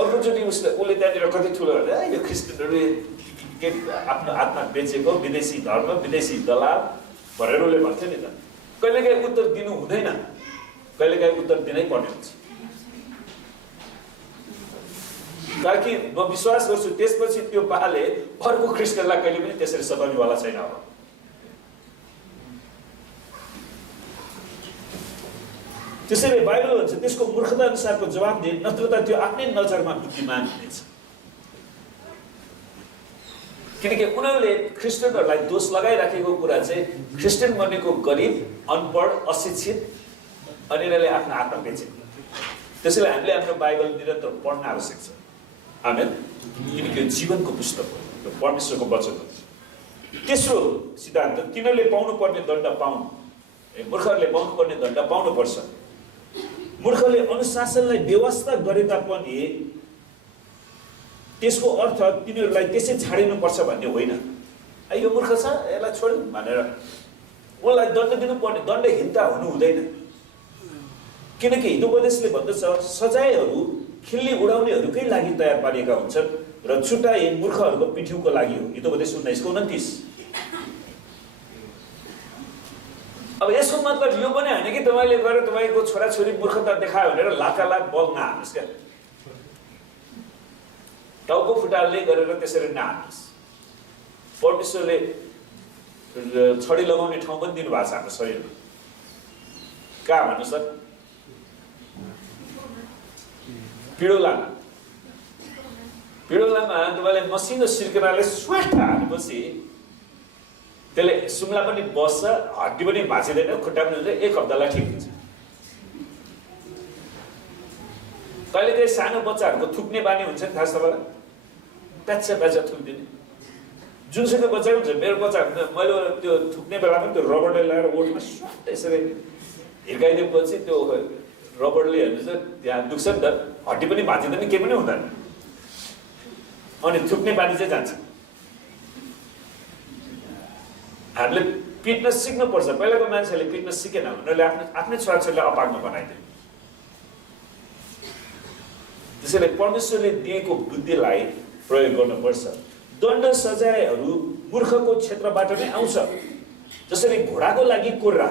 अर्कोचोटि उसले त्यहाँनिर कति ठुलो यो क्रिस्चियनहरू के आफ्नो आत्मा बेचेको विदेशी धर्म विदेशी दलाल भनेर उसले भन्थ्यो नि त कहिलेकाहीँ उत्तर दिनु हुँदैन कहिलेकाहीँ उत्तर दिनै पर्ने हुन्छ ताकि म विश्वास गर्छु त्यसपछि त्यो बाले अर्को क्रिस्चियनलाई कहिले पनि त्यसरी सताउनेवाला छैन अब त्यसैले बाइबल भन्छ त्यसको मूर्खता अनुसारको जवाब दिए नत्र त त्यो आफ्नै नजरमा बुद्धिमान हुनेछ किनकि उनीहरूले क्रिस्चियनहरूलाई दोष लगाइराखेको कुरा चाहिँ क्रिस्चियन बनेको गरिब अनपढ अशिक्षित अनि यिनीहरूले आफ्नो आत्मा बेचे त्यसैले हामीले आफ्नो बाइबल निरन्तर पढ्न आवश्यक छ आमेन किनकि यो जीवनको पुस्तक हो यो परमेश्वरको वचन हो तेस्रो सिद्धान्त तिनीहरूले पाउनुपर्ने दण्ड पाउनु मूर्खहरूले पाउनुपर्ने दण्ड पाउनुपर्छ मूर्खले अनुशासनलाई व्यवस्था गरे तापनि त्यसको अर्थ तिनीहरूलाई त्यसै छाडिनुपर्छ भन्ने होइन यो मूर्ख छ यसलाई छोड भनेर उसलाई दण्ड दिनुपर्ने दण्डहीनता हुनु हुँदैन किनकि हितोपदेशले भन्दछ सजायहरू खिल्ली उडाउनेहरूकै लागि तयार पारिएका हुन्छन् र छुट्टाइ मूर्खहरूको पिठ्युको लागि हो हितोपदेश 19:29 अब यसको मतलब यो पनि होइन कि तपाईँले गएर तपाईँको छोराछोरी मूर्खता देखायो भनेर लातालात बल नहाल्नुहोस् क्या टाउको फुटाल्ने गरेर त्यसरी नहाल्नुहोस् परमेश्वरले छडी लगाउने ठाउँ पनि दिनुभएको छ हाम्रो शरीरमा कहाँ भन्नु सर पिडोलामा तपाईँले मसिनो सिर्कनाले स्वाट हालेपछि त्यसले सुम्ला पनि बस्छ हड्डी पनि भाँचिँदैन खुट्टा पनि हुन्छ 1 हप्तालाई ठिक हुन्छ कहिले चाहिँ सानो बच्चाहरूको थुक्ने बानी हुन्छ नि थाहा छ तपाईँलाई प्याचा थुक्दिने जुनसुकै बच्चा हुन्छ मेरो बच्चा मैले त्यो थुक्ने बेलामा त्यो रबरले लगाएर ओठमा स्वाट यसरी हिर्काइदिएपछि त्यो रबरले हेर्नु चाहिँ त्यहाँ दुख्छ नि त हड्डी पनि भाँचिँदैन केही पनि हुँदैन अनि थुक्ने बानी चाहिँ जान्छ। हामीले पिट्न सिक्नुपर्छ। पहिलाको मान्छेले पिट्न सिकेन, उनीहरूले आफ्नै छोराछोरीलाई अपाङ्ग बनाइदियो। त्यसैले परमेश्वरले दिएको बुद्धिलाई प्रयोग गर्नुपर्छ। दण्ड सजायहरू मूर्खको क्षेत्रबाट नै आउँछ। जसरी घोडाको लागि कोर्रा,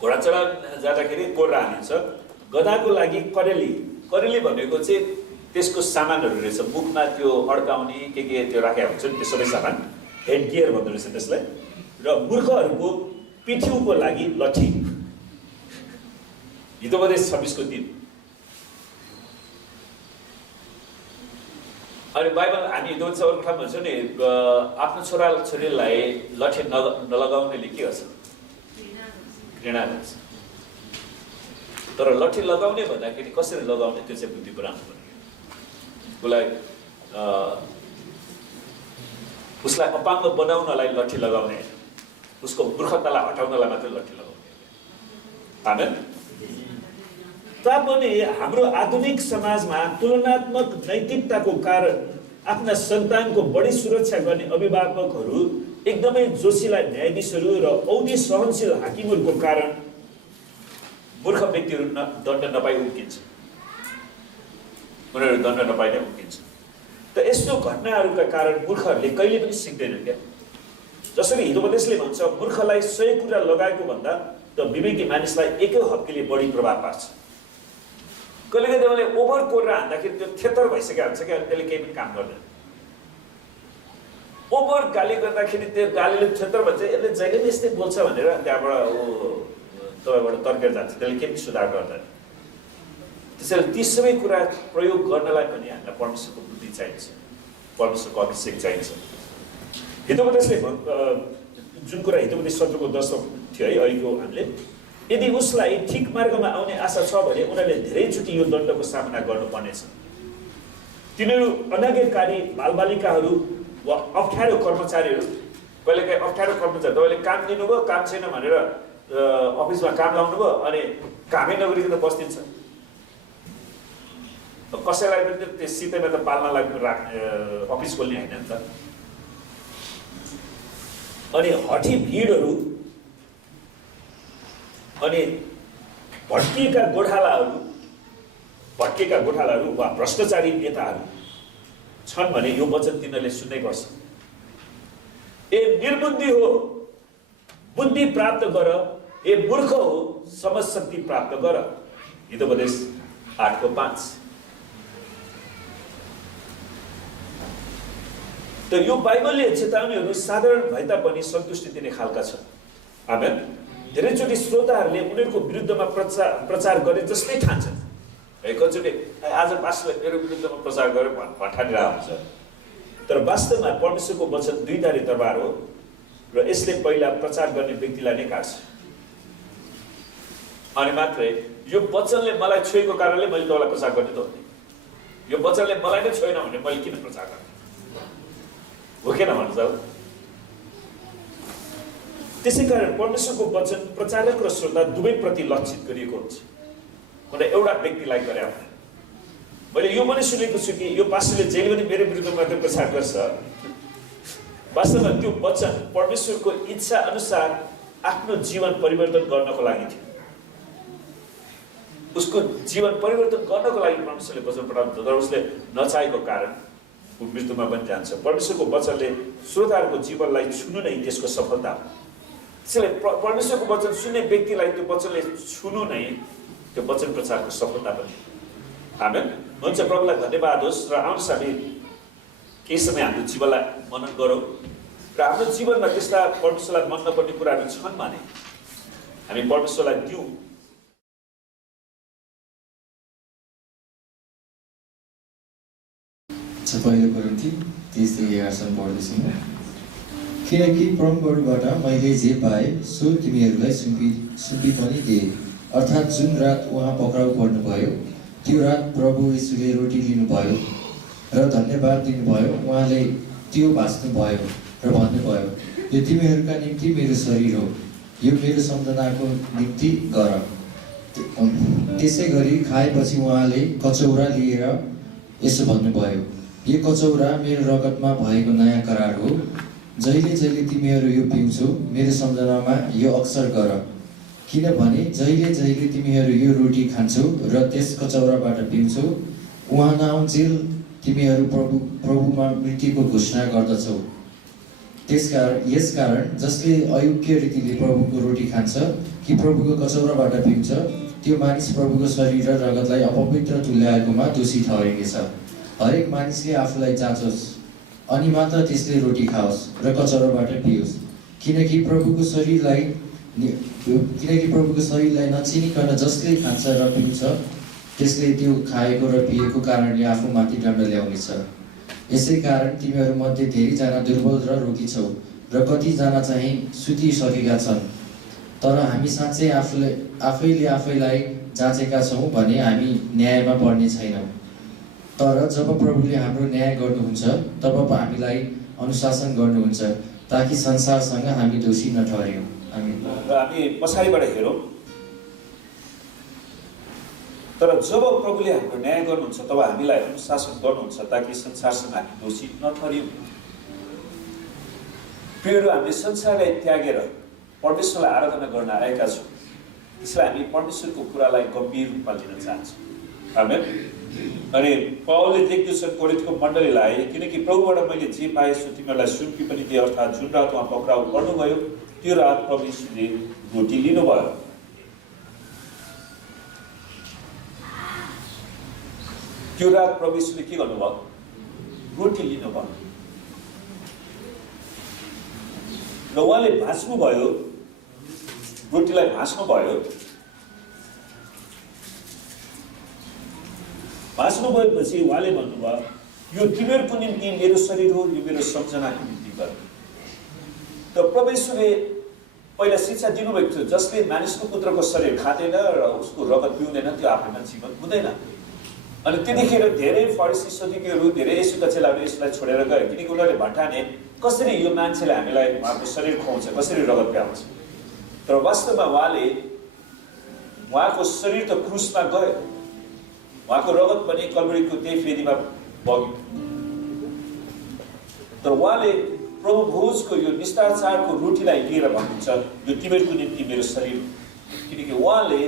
घोडा चढाउन जाँदाखेरि कोर्रा हालिन्छ, गधाको लागि करेली। करेली भनेको चाहिँ त्यसको सामानहरू रहेछ, मुखमा त्यो अड्काउने के त्यो राखेका हुन्छन्, त्यो सबै सामान हेड गियर भन्दो रहेछ त्यसलाई। र मूर्खहरूको पिठ्युको लागि लट्ठी। हितोपदेश 26 को 3। अनि बाइबल हामी हितोपदेश ठाउँमा भन्छौँ नि, आफ्नो छोरा छोरीलाई लट्ठी नलगाउनेले के गर्छ? घृणा गर्छ। तर लट्ठी लगाउने भन्दाखेरि कसरी लगाउने त्यो चाहिँ बुद्धि पुरानो पर्यो। उसलाई अपाङ्ग बनाउनलाई लट्ठी लगाउने, उसको मूर्खतालाई हटाउनलाई मात्रै लट्ठी लगाउने। आमेन। तापनि हाम्रो आधुनिक समाजमा तुलनात्मक नैतिकताको कारण आफ्ना सन्तानको बढी सुरक्षा गर्ने अभिभावकहरू, एकदमै जोशीला न्यायाधीशहरू र औधी सहनशील हाकिमहरूको कारण मूर्ख व्यक्तिहरू दण्ड नपाई उम्किन्छ। उनीहरू दण्ड नपाई नै उम्किन्छ। त यस्तो घटनाहरूका कारण मूर्खहरूले कहिले पनि सिक्दैनन् क्या। जसरी हितोपदेशले भन्छ, मूर्खलाई 100 कुरा लगाएको भन्दा त विवेकी मानिसलाई एकै हप्कीले बढी प्रभाव पार्छ। कहिलेकाहीँ उनीहरूले ओभर कोरेर हान्दाखेरि त्यो थेतर भइसकेको हुन्छ क्या, त्यसले केही पनि काम गर्दैन। ओभर गाली गर्दाखेरि त्यो गालीले थेतर भन्छ, यसले जहिले पनि यस्तै बोल्छ भनेर त्यहाँबाट तपाईँबाट तर्केर जान्छ, त्यसले केही पनि सुधार गर्दैन। त्यसैले ती सबै कुरा प्रयोग गर्नलाई पनि हामीलाई परमेश्वरको बुद्धि चाहिन्छ, परमेश्वरको अभिषेक चाहिन्छ। हितोपदेशले जुन कुरा हितोपदेश 17 को 10 थियो है अहिलेको हामीले, यदि उसलाई ठिक मार्गमा आउने आशा छ भने उनीहरूले धेरैचोटि यो दण्डको सामना गर्नुपर्नेछ। तिनीहरू अनाज्ञाकारी बालबालिकाहरू वा अप्ठ्यारो कर्मचारीहरू, कहिलेकाहीँ अप्ठ्यारो कर्मचारी, तपाईँले काम दिनुभयो, काम छैन भनेर अफिसमा काम लाउनु भयो, अनि कामै नगरिकन बस्दिन्छ। कसैलाई पनि त्यस सितैमा त पाल्नलाई राख्ने अफिस खोल्ने होइन नि त। अनि हठी भिडहरू, अनि भट्किएका गोठालाहरू वा भ्रष्टाचारी नेताहरू छन् भने यो वचन तिनीहरूले सुन्नै पर्छ। ए निर्बुद्धि हो, बुद्धि प्राप्त गर। ए मूर्ख हो, समझ शक्ति प्राप्त गर। हितोपदेश 8 को 5। त यो बाइबलले चेतावनीहरू साधारण भए तापनि सन्तुष्टि दिने खालका छन्। आमेन। धेरैचोटि श्रोताहरूले उनीहरूको विरुद्धमा प्रचार गरे जस्तै ठान्छन्। एकचोटि आज पास्टरले मेरो विरुद्धमा प्रचार गरे भठानिरहेको हुन्छ। तर वास्तवमा परमेश्वरको वचन 2 धारे तरबार हो र यसले पहिला प्रचार गर्ने व्यक्तिलाई नै काट्छ। अनि मात्रै यो वचनले मलाई छोएको कारणले मैले तपाईँलाई प्रचार गर्ने त हो नि। यो वचनले मलाई नै छोएन भने मैले किन प्रचार गर्ने? हो किन भन्नुहुन्छ? त्यसैकारण परमेश्वरको वचन प्रचारक र श्रोता दुवैप्रति लक्षित गरिएको हुन्छ। कुनै एउटा व्यक्तिलाई गरे होइन। मैले यो पनि सुनेको छु कि यो पास्टरले जहिले पनि मेरो विरुद्धमा मात्रै प्रचार गर्छ। वास्तवमा त्यो वचन परमेश्वरको इच्छा अनुसार आफ्नो जीवन परिवर्तन गर्नको लागि थियो। उसको जीवन परिवर्तन गर्नको लागि परमेश्वरले वचन पठाउनु, तर उसले नचाहेको कारण ऊ मृत्युमा पनि जान्छ। परमेश्वरको वचनले श्रोताहरूको जीवनलाई छुनु नै त्यसको सफलता हो। त्यसैले परमेश्वरको वचन सुन्ने व्यक्तिलाई त्यो वचनले छुनु नै त्यो वचन प्रचारको सफलता पनि। आमेन। हुन्छ, प्रभुलाई धन्यवाद होस्। र आउनुहोस् हामी केही समय हाम्रो जीवनलाई मनन गरौँ र हाम्रो जीवनमा त्यस्ता परमेश्वरलाई मन नपर्ने कुराहरू छन् भने हामी परमेश्वरलाई दिउँ। पहिलो कोरिन्थी 30:11 पढ्दैछु म। किनकि परमप्रभुबाट मैले जे पाएँ सो तिमीहरूलाई सुम्पी पनि दिए, अर्थात् जुन रात उहाँ पक्राउ पर्नुभयो त्यो रात प्रभु यीशुले रोटी लिनुभयो र धन्यवाद दिनुभयो। उहाँले त्यो भाँच्नुभयो र भन्नुभयो, यो तिमीहरूका निम्ति मेरो शरीर हो, यो मेरो सम्झनाको निम्ति गर। त्यसै गरी खाएपछि उहाँले कचौरा लिएर यसो भन्नुभयो, यो कचौरा मेरो रगतमा भएको नयाँ करार हो। जहिले जहिले तिमीहरू यो पिउँछौ मेरो सम्झनामा यो अक्सर गर। किनभने जहिले जहिले तिमीहरू यो रोटी खान्छौ र त्यस कचौराबाट पिउँछौ उहाँ नआउन्जेल तिमीहरू प्रभुमा मृत्युको घोषणा गर्दछौ। यसकारण जसले अयोग्य रीतिले प्रभुको रोटी खान्छ कि प्रभुको कचौराबाट पिउँछ त्यो मानिस प्रभुको शरीर र रगतलाई अपवित्र तुल्याएकोमा दोषी ठहरिनेछ। हरेक मानिसले आफूलाई जाँचोस् अनि मात्र त्यसले रोटी खाओस् र कचौराबाट पियोस्। किनकि प्रभुको शरीरलाई नचिनिकन जसले खान्छ र पिउँछ त्यसले त्यो खाएको र पिएको कारणले आफूमाथि दण्ड ल्याउनेछ। यसै कारण तिमीहरू मध्ये धेरैजना दुर्बल र रोगी छौ र कतिजना चाहिँ सुतिसकेका छन्। तर हामी साँच्चै आफैले आफैलाई जाँचेका छौँ भने हामी न्यायमा पर्ने छैनौँ। तर जब प्रभुले हाम्रो न्याय गर्नुहुन्छ तब हामीलाई अनुशासन गर्नुहुन्छ ताकि संसारसँग हामी दोषी नठहरियौँ। हामी पछाडिबाट हेरौँ। तर जब प्रभुले हाम्रो न्याय गर्नुहुन्छ तब हामीलाई अनुशासन गर्नुहुन्छ ताकि संसारसँग हामी दोषी नठहरियौँ। प्रियहरू, हामीले संसारलाई त्यागेर परमेश्वरलाई आराधना गर्न आएका छौँ। त्यसलाई हामी परमेश्वरको कुरालाई गम्भीर रूपमा लिन चाहन्छौँ। आमेन। अनि पौलले लेख्दछन् कोरिन्थको मण्डलीलाई, किनकि प्रभुबाट मैले जे पाएछु तिमीहरूलाई सुम्पी पनि दिए, अर्थात् जुन रात उहाँ पक्राउ पर्नुभयो त्यो रात प्रभु यीशुले रोटी लिनुभयो। त्यो रात प्रभु यीशुले के गर्नुभयो? रोटी लिनुभयो र उहाँले भाँच्नुभयो, रोटीलाई भाँच्नुभयो। भाँच्नुभएपछि उहाँले भन्नुभयो यो तिमीहरूको निम्ति मेरो शरीर हो, यो मेरो सम्झनाको निम्ति गर। त प्रभु यीशुले पहिला शिक्षा दिनुभएको थियो, जसले मानिसको पुत्रको शरीर खाँदैन र उसको रगत पिउँदैन त्यो आफैमा जीवन हुँदैन। अनि त्यतिखेर धेरै फरिसी सदुकीहरू, धेरै यीशुका चेलाहरू यसलाई छोडेर गए, किनकि उनीहरूले भट्टाने कसरी यो मान्छेले हामीलाई उहाँको शरीर खुवाउँछ, कसरी रगत पियाउँछ। तर वास्तवमा उहाँको शरीर त क्रुसमा गयो, उहाँको रगत पनि कल्वरीको त्यही फेदीमा बग्यो। तर उहाँले प्रभु भोजको यो निष्ठाचारको रोटीलाई लिएर भन्नुहुन्छ यो तिमीहरूको निम्ति मेरो शरीर, किनकि उहाँले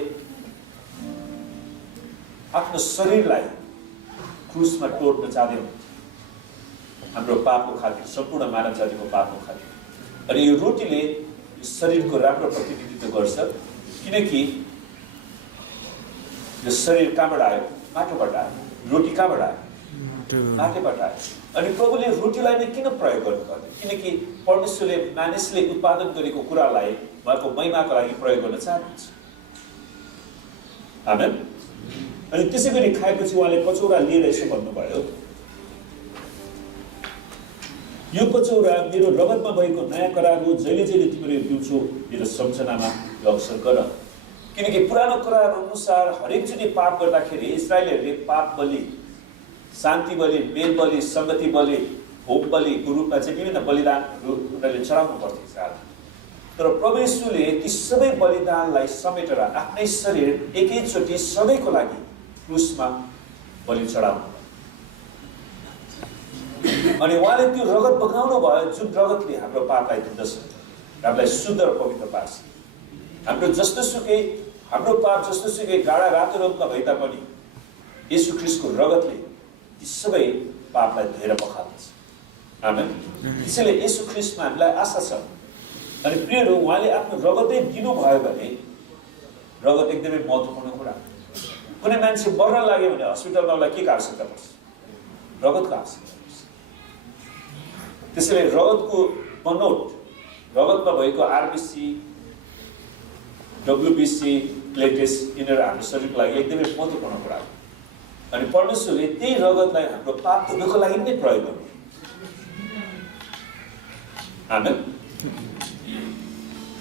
आफ्नो शरीरलाई क्रुसमा टोड्न चाहँदै हुनुहुन्छ हाम्रो पापको खातिर, सम्पूर्ण मानव जातिको पापको खातिर। अनि यो रोटीले शरीरको राम्रो प्रतिनिधित्व गर्छ, किनकि यो शरीर कहाँबाट आयो? माटोबाट आयो। रोटी कहाँबाट आयो? माटोबाट आयो। अनि प्रभुले रोटीलाई नै किन प्रयोग गर्नु पर्यो? किनकि परमेश्वरले मानिसले उत्पादन गरेको कुरालाई उहाँको महिमाको लागि प्रयोग गर्न चाहनुहुन्छ। आमेन। अनि त्यसै गरी खाएपछि उहाँले कचौरा लिएर यसो भन्नुभयो, यो कचौरा मेरो रगतमा भएको नयाँ करार हो, जहिले जहिले तिमीले पिउँछौ मेरो सम्झनामा यो अक्सर गर। किनकि पुरानो करार अनुसार हरेकचोटि पाप गर्दाखेरि इस्राएलीहरूले पाप बलि, शान्ति बलि, मेल बलि, संगति बलि, होम बलिको रूपमा चाहिँ विभिन्न बलिदानहरू उनीहरूले चढाउनु पर्थ्यो इस्राएल। तर प्रभु यीशुले ती सबै बलिदानलाई समेटेर आफ्नै शरीर एकैचोटि सधैँको लागि क्रुसमा बलि चढाउनु। अनि उहाँले त्यो रगत बगाउनु भयो, जुन रगतले हाम्रो पापलाई धुँदछ, हामीलाई शुद्ध र पवित्र पार्छ। हाम्रो पाप जस्तोसुकै गाढा रातो रङका भए तापनि येशू ख्रीष्टको रगतले ती सबै पापलाई धोएर पखाल्दछ। आमेन। त्यसैले येशू ख्रीष्टमा हामीलाई आशा छ। अनि प्रियहरू, उहाँले आफ्नो रगतै दिनुभयो भने रगत एकदमै महत्त्वपूर्ण कुरा। कुनै मान्छे मर्न लाग्यो भने हस्पिटलमा उसलाई के आवश्यकता पर्छ? रगतको आवश्यकता पर्छ। त्यसैले रगतको बनोट, रगतमा भएको आरबिसी, डब्लुबिसी, प्लेटेस, यिनीहरू हाम्रो शरीरको लागि एकदमै महत्त्वपूर्ण कुरा हो। अनि परमेश्वरले त्यही रगतलाई हाम्रो पाप धुनको लागि नै प्रयोग गर्नु। आमेन।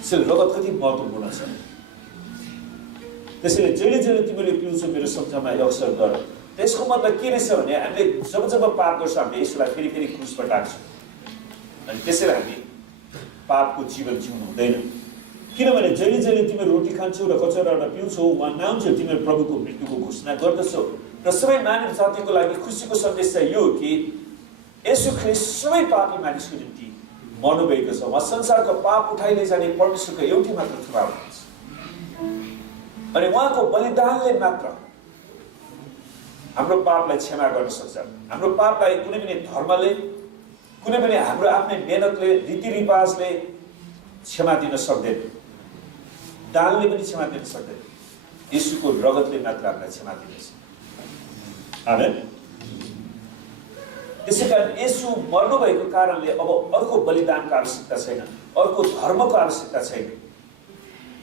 त्यसैले रगत कति महत्त्वपूर्ण छ। त्यसैले जहिले जहिले तिमीले पिउँछौ मेरो सम्झनामा अक्सर गर। त्यसको मतलब के रहेछ भने हामीले जब जब पाप गर्छौँ हामीले यसलाई फेरि फेरि क्रुसमा टाक्छौँ। अनि त्यसैले हामी पापको जीवन जिउनु हुँदैन। किनभने जहिले जहिले तिमीहरू रोटी खान्छौ र कचौराबाट पिउँछौ उहाँ नाउँछौ तिमीहरू प्रभुको मृत्युको घोषणा गर्दछौ। र सबै मानव जातिको लागि खुसीको सन्देश चाहिँ यो हो कि येशू ख्रीष्ट सबै पापी मानिसको निम्ति मर्नुभएको छ। उहाँ संसारको पाप उठाइ लैजाने परमेश्वरको एउटै मात्र थुप्रा हुनुहुन्छ अनि उहाँको बलिदानले मात्र हाम्रो पापलाई क्षमा गर्न सक्छ। हाम्रो पापलाई कुनै पनि धर्मले, कुनै पनि हाम्रो आफ्नै मेहनतले, रीतिरिवाजले क्षमा दिन सक्दैन, दानले पनि क्षमा दिन सक्दैन। येशूको रगतले मात्र हामीलाई क्षमा दिनेछ। आमेन। त्यसैकारण येशू मर्नु भएको कारणले अब अर्को बलिदानको आवश्यकता छैन, अर्को धर्मको आवश्यकता छैन।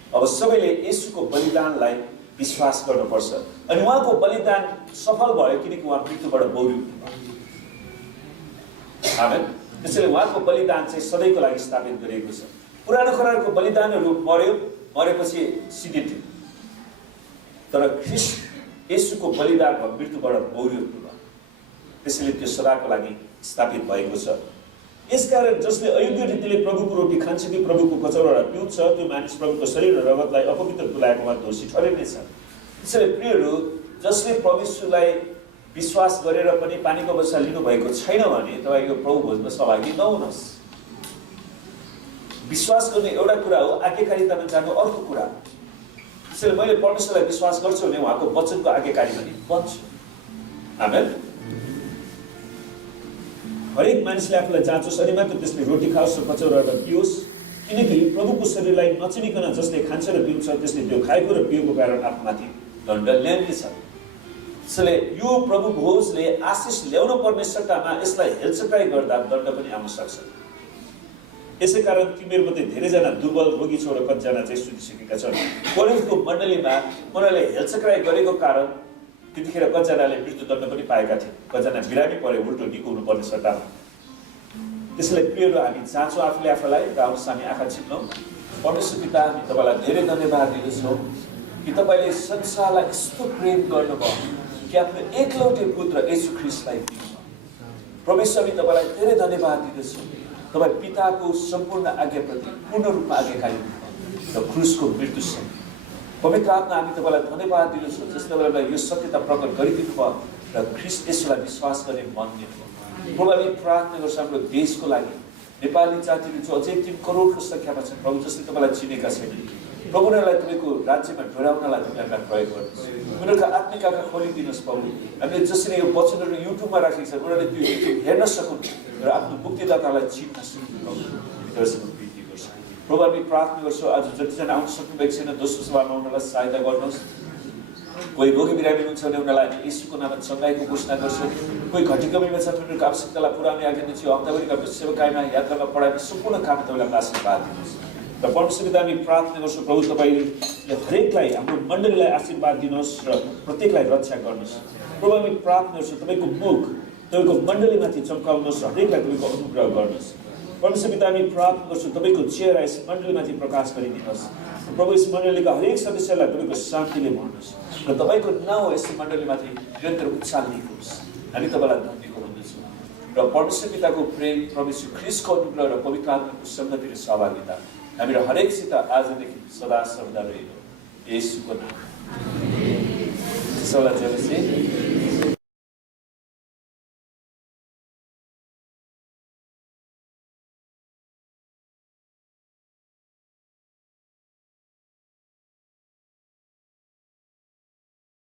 अब सबैले येशूको बलिदानलाई विश्वास गर्नुपर्छ अनि उहाँको बलिदान सफल भयो किनकि उहाँ मृत्युबाट बौरिनु भयो। आमेन। त्यसैले उहाँको बलिदान चाहिँ सधैँको लागि स्थापित गरिएको छ। पुरानो करारको बलिदानहरू मरेपछि सिद्धिन्थ्यो, तर ख्रीष्ट येशूको बलिदान मृत्युबाट बौरिनु भयो। त्यसैले त्यो सदाको लागि स्थापित भएको छ। यसकारण जसले अयोग्य रीतिले प्रभुको रोटी खान्छ कि प्रभुको कचौरा पिउँछ त्यो मानिस प्रभुको शरीर र रगतलाई अपवित्र तुल्याएकोमा दोषी ठहरिनेछ। त्यसैले प्रियहरू, जसले परमेश्वरलाई विश्वास गरेर पनि पानीको बसा लिनुभएको छैन भने तपाईँको प्रभु भोजमा सहभागी नहुनुहोस्। विश्वास गर्ने एउटा कुरा हो, आज्ञाकारितामा जानु अर्को कुरा। त्यसैले मैले परमेश्वरलाई विश्वास गर्छु भने उहाँको वचनको आज्ञाकारी पनि बन्छु। आमेन। हरेक मानिसले आफूलाई जाँचोस् अनि मात्र त्यसले रोटी खाओस् र कचौराबाट पियोस्, किनकि प्रभुको शरीरलाई नचिनिकन जसले खान्छ र पिउँछ त्यसले त्यो खाएको र पिएको कारण आफूमाथि दण्ड ल्याउनेछ। त्यसैले यो प्रभु भोजले आशिष ल्याउनु पर्ने सट्टामा यसलाई हेलचक्राइ गर्दा दण्ड पनि आउन सक्छ। यसै कारण तिमीहरूमध्ये धेरैजना दुर्बल, रोगी छौ र कतिजना चाहिँ सुतिसकेका छन्। कोरिन्थको मण्डलीमा उनीहरूले हेलचक्राइ गरेको कारण त्यतिखेर कतिजनाले मृत्युदण्ड पनि पाएका थिए, कतिजना बिरामी परे उल्टो निको हुनुपर्ने सट्टामा। त्यसैले प्रियहरू, हामी जाँचो आफूले आफूलाई र आउनुहोस् हामी आँखा चिप्लौँ। परमेश्वर पिता, हामी तपाईँलाई धेरै धन्यवाद दिँदछौँ कि तपाईँले संसारलाई यस्तो प्रेम गर्नुभयो कि आफ्नो एकलौटे पुत्र येशू ख्रीष्टलाई दिनुभयो। परमेश्वर, हामी तपाईँलाई धेरै धन्यवाद दिँदछौँ। तपाईँ पिताको सम्पूर्ण आज्ञाप्रति पूर्ण रूपमा आज्ञाकारी र क्रुसको मृत्युसँग पवित्र आत्मा, हामी तपाईँलाई धन्यवाद दिँदछौँ जसले तपाईँलाई यो सत्यता प्रकट गरिदिनु भयो र ख्रीष्ट येशूलाई विश्वास गर्ने मन दिनुभयो। प्रभु, हामी प्रार्थना गर्छौँ हाम्रो देशको लागि, नेपाली जातिहरू जो अझै 3 करोडको सङ्ख्यामा छन् प्रभु, जसले तपाईँलाई चिनेका छैनन् प्रभु, उनीहरूलाई तपाईँको राज्यमा डोराउनलाई तपाईँलाई प्रयोग गर्नुहोस्। उनीहरूका आत्मिक आँखा खोलिदिनुहोस् प्रभु। हामीले जसरी यो वचनहरू युट्युबमा राखेको छ उनीहरूले त्यो युट्युब हेर्न सकुन् र आफ्नो मुक्तिदातालाई चिन्न सकुन् प्रभु। प्रीति गर्छौँ प्रभु, हामी प्रार्थना गर्छौँ आज जतिजना आउन सक्नुभएको छैन दोस्रो सभामा उनीहरूलाई सहायता गर्नुहोस्। कोही रोगी बिरामी हुनुहुन्छ भने उनीहरूलाई येशूको नाममा चङ्गाइको घोषणा गर्छौँ। कोही घटीकमीमा छन् उनीहरूको आवश्यकतालाई पुर्याउने आज्ञा दिन्छु। हप्ताभरिका सेवाकाईमा, यात्रामा, पढाइमा सम्पूर्ण काम तपाईँलाई आशीर्वाद दिनुहोस्। र परमेश्वर, हामी प्रार्थना गर्छौँ प्रभु, तपाईँले हरेकलाई, हाम्रो मण्डलीलाई आशीर्वाद दिनुहोस् र प्रत्येकलाई रक्षा गर्नुहोस्। प्रभु, हामी प्रार्थना गर्छौँ तपाईँको मुख तपाईँको मण्डलीमाथि चम्काउनुहोस् र हरेकलाई तपाईँको अनुग्रह गर्नुहोस्। परमेश्वर पिता, हामी प्रार्थना गर्छौँ तपाईँको चेहरा यस मण्डलीमाथि प्रकाश गरिदिनुहोस्। प्रभु, यस मण्डलीका हरेक सदस्यलाई तपाईँको शान्तिले भर्नुहोस् र तपाईँको नाउँ यस मण्डलीमाथि निरन्तर उचाल्ने होस्। हामी तपाईँलाई धन्यवाद गर्दछौँ र परमेश्वर पिताको प्रेम, परमेश्वर ख्रीष्टको अनुग्रह र पवित्र आत्माको सङ्गति र सहभागिता हामीहरू हरेकसित आजदेखि सदा सर्वदा रहिरहोस्। येशूको नाम।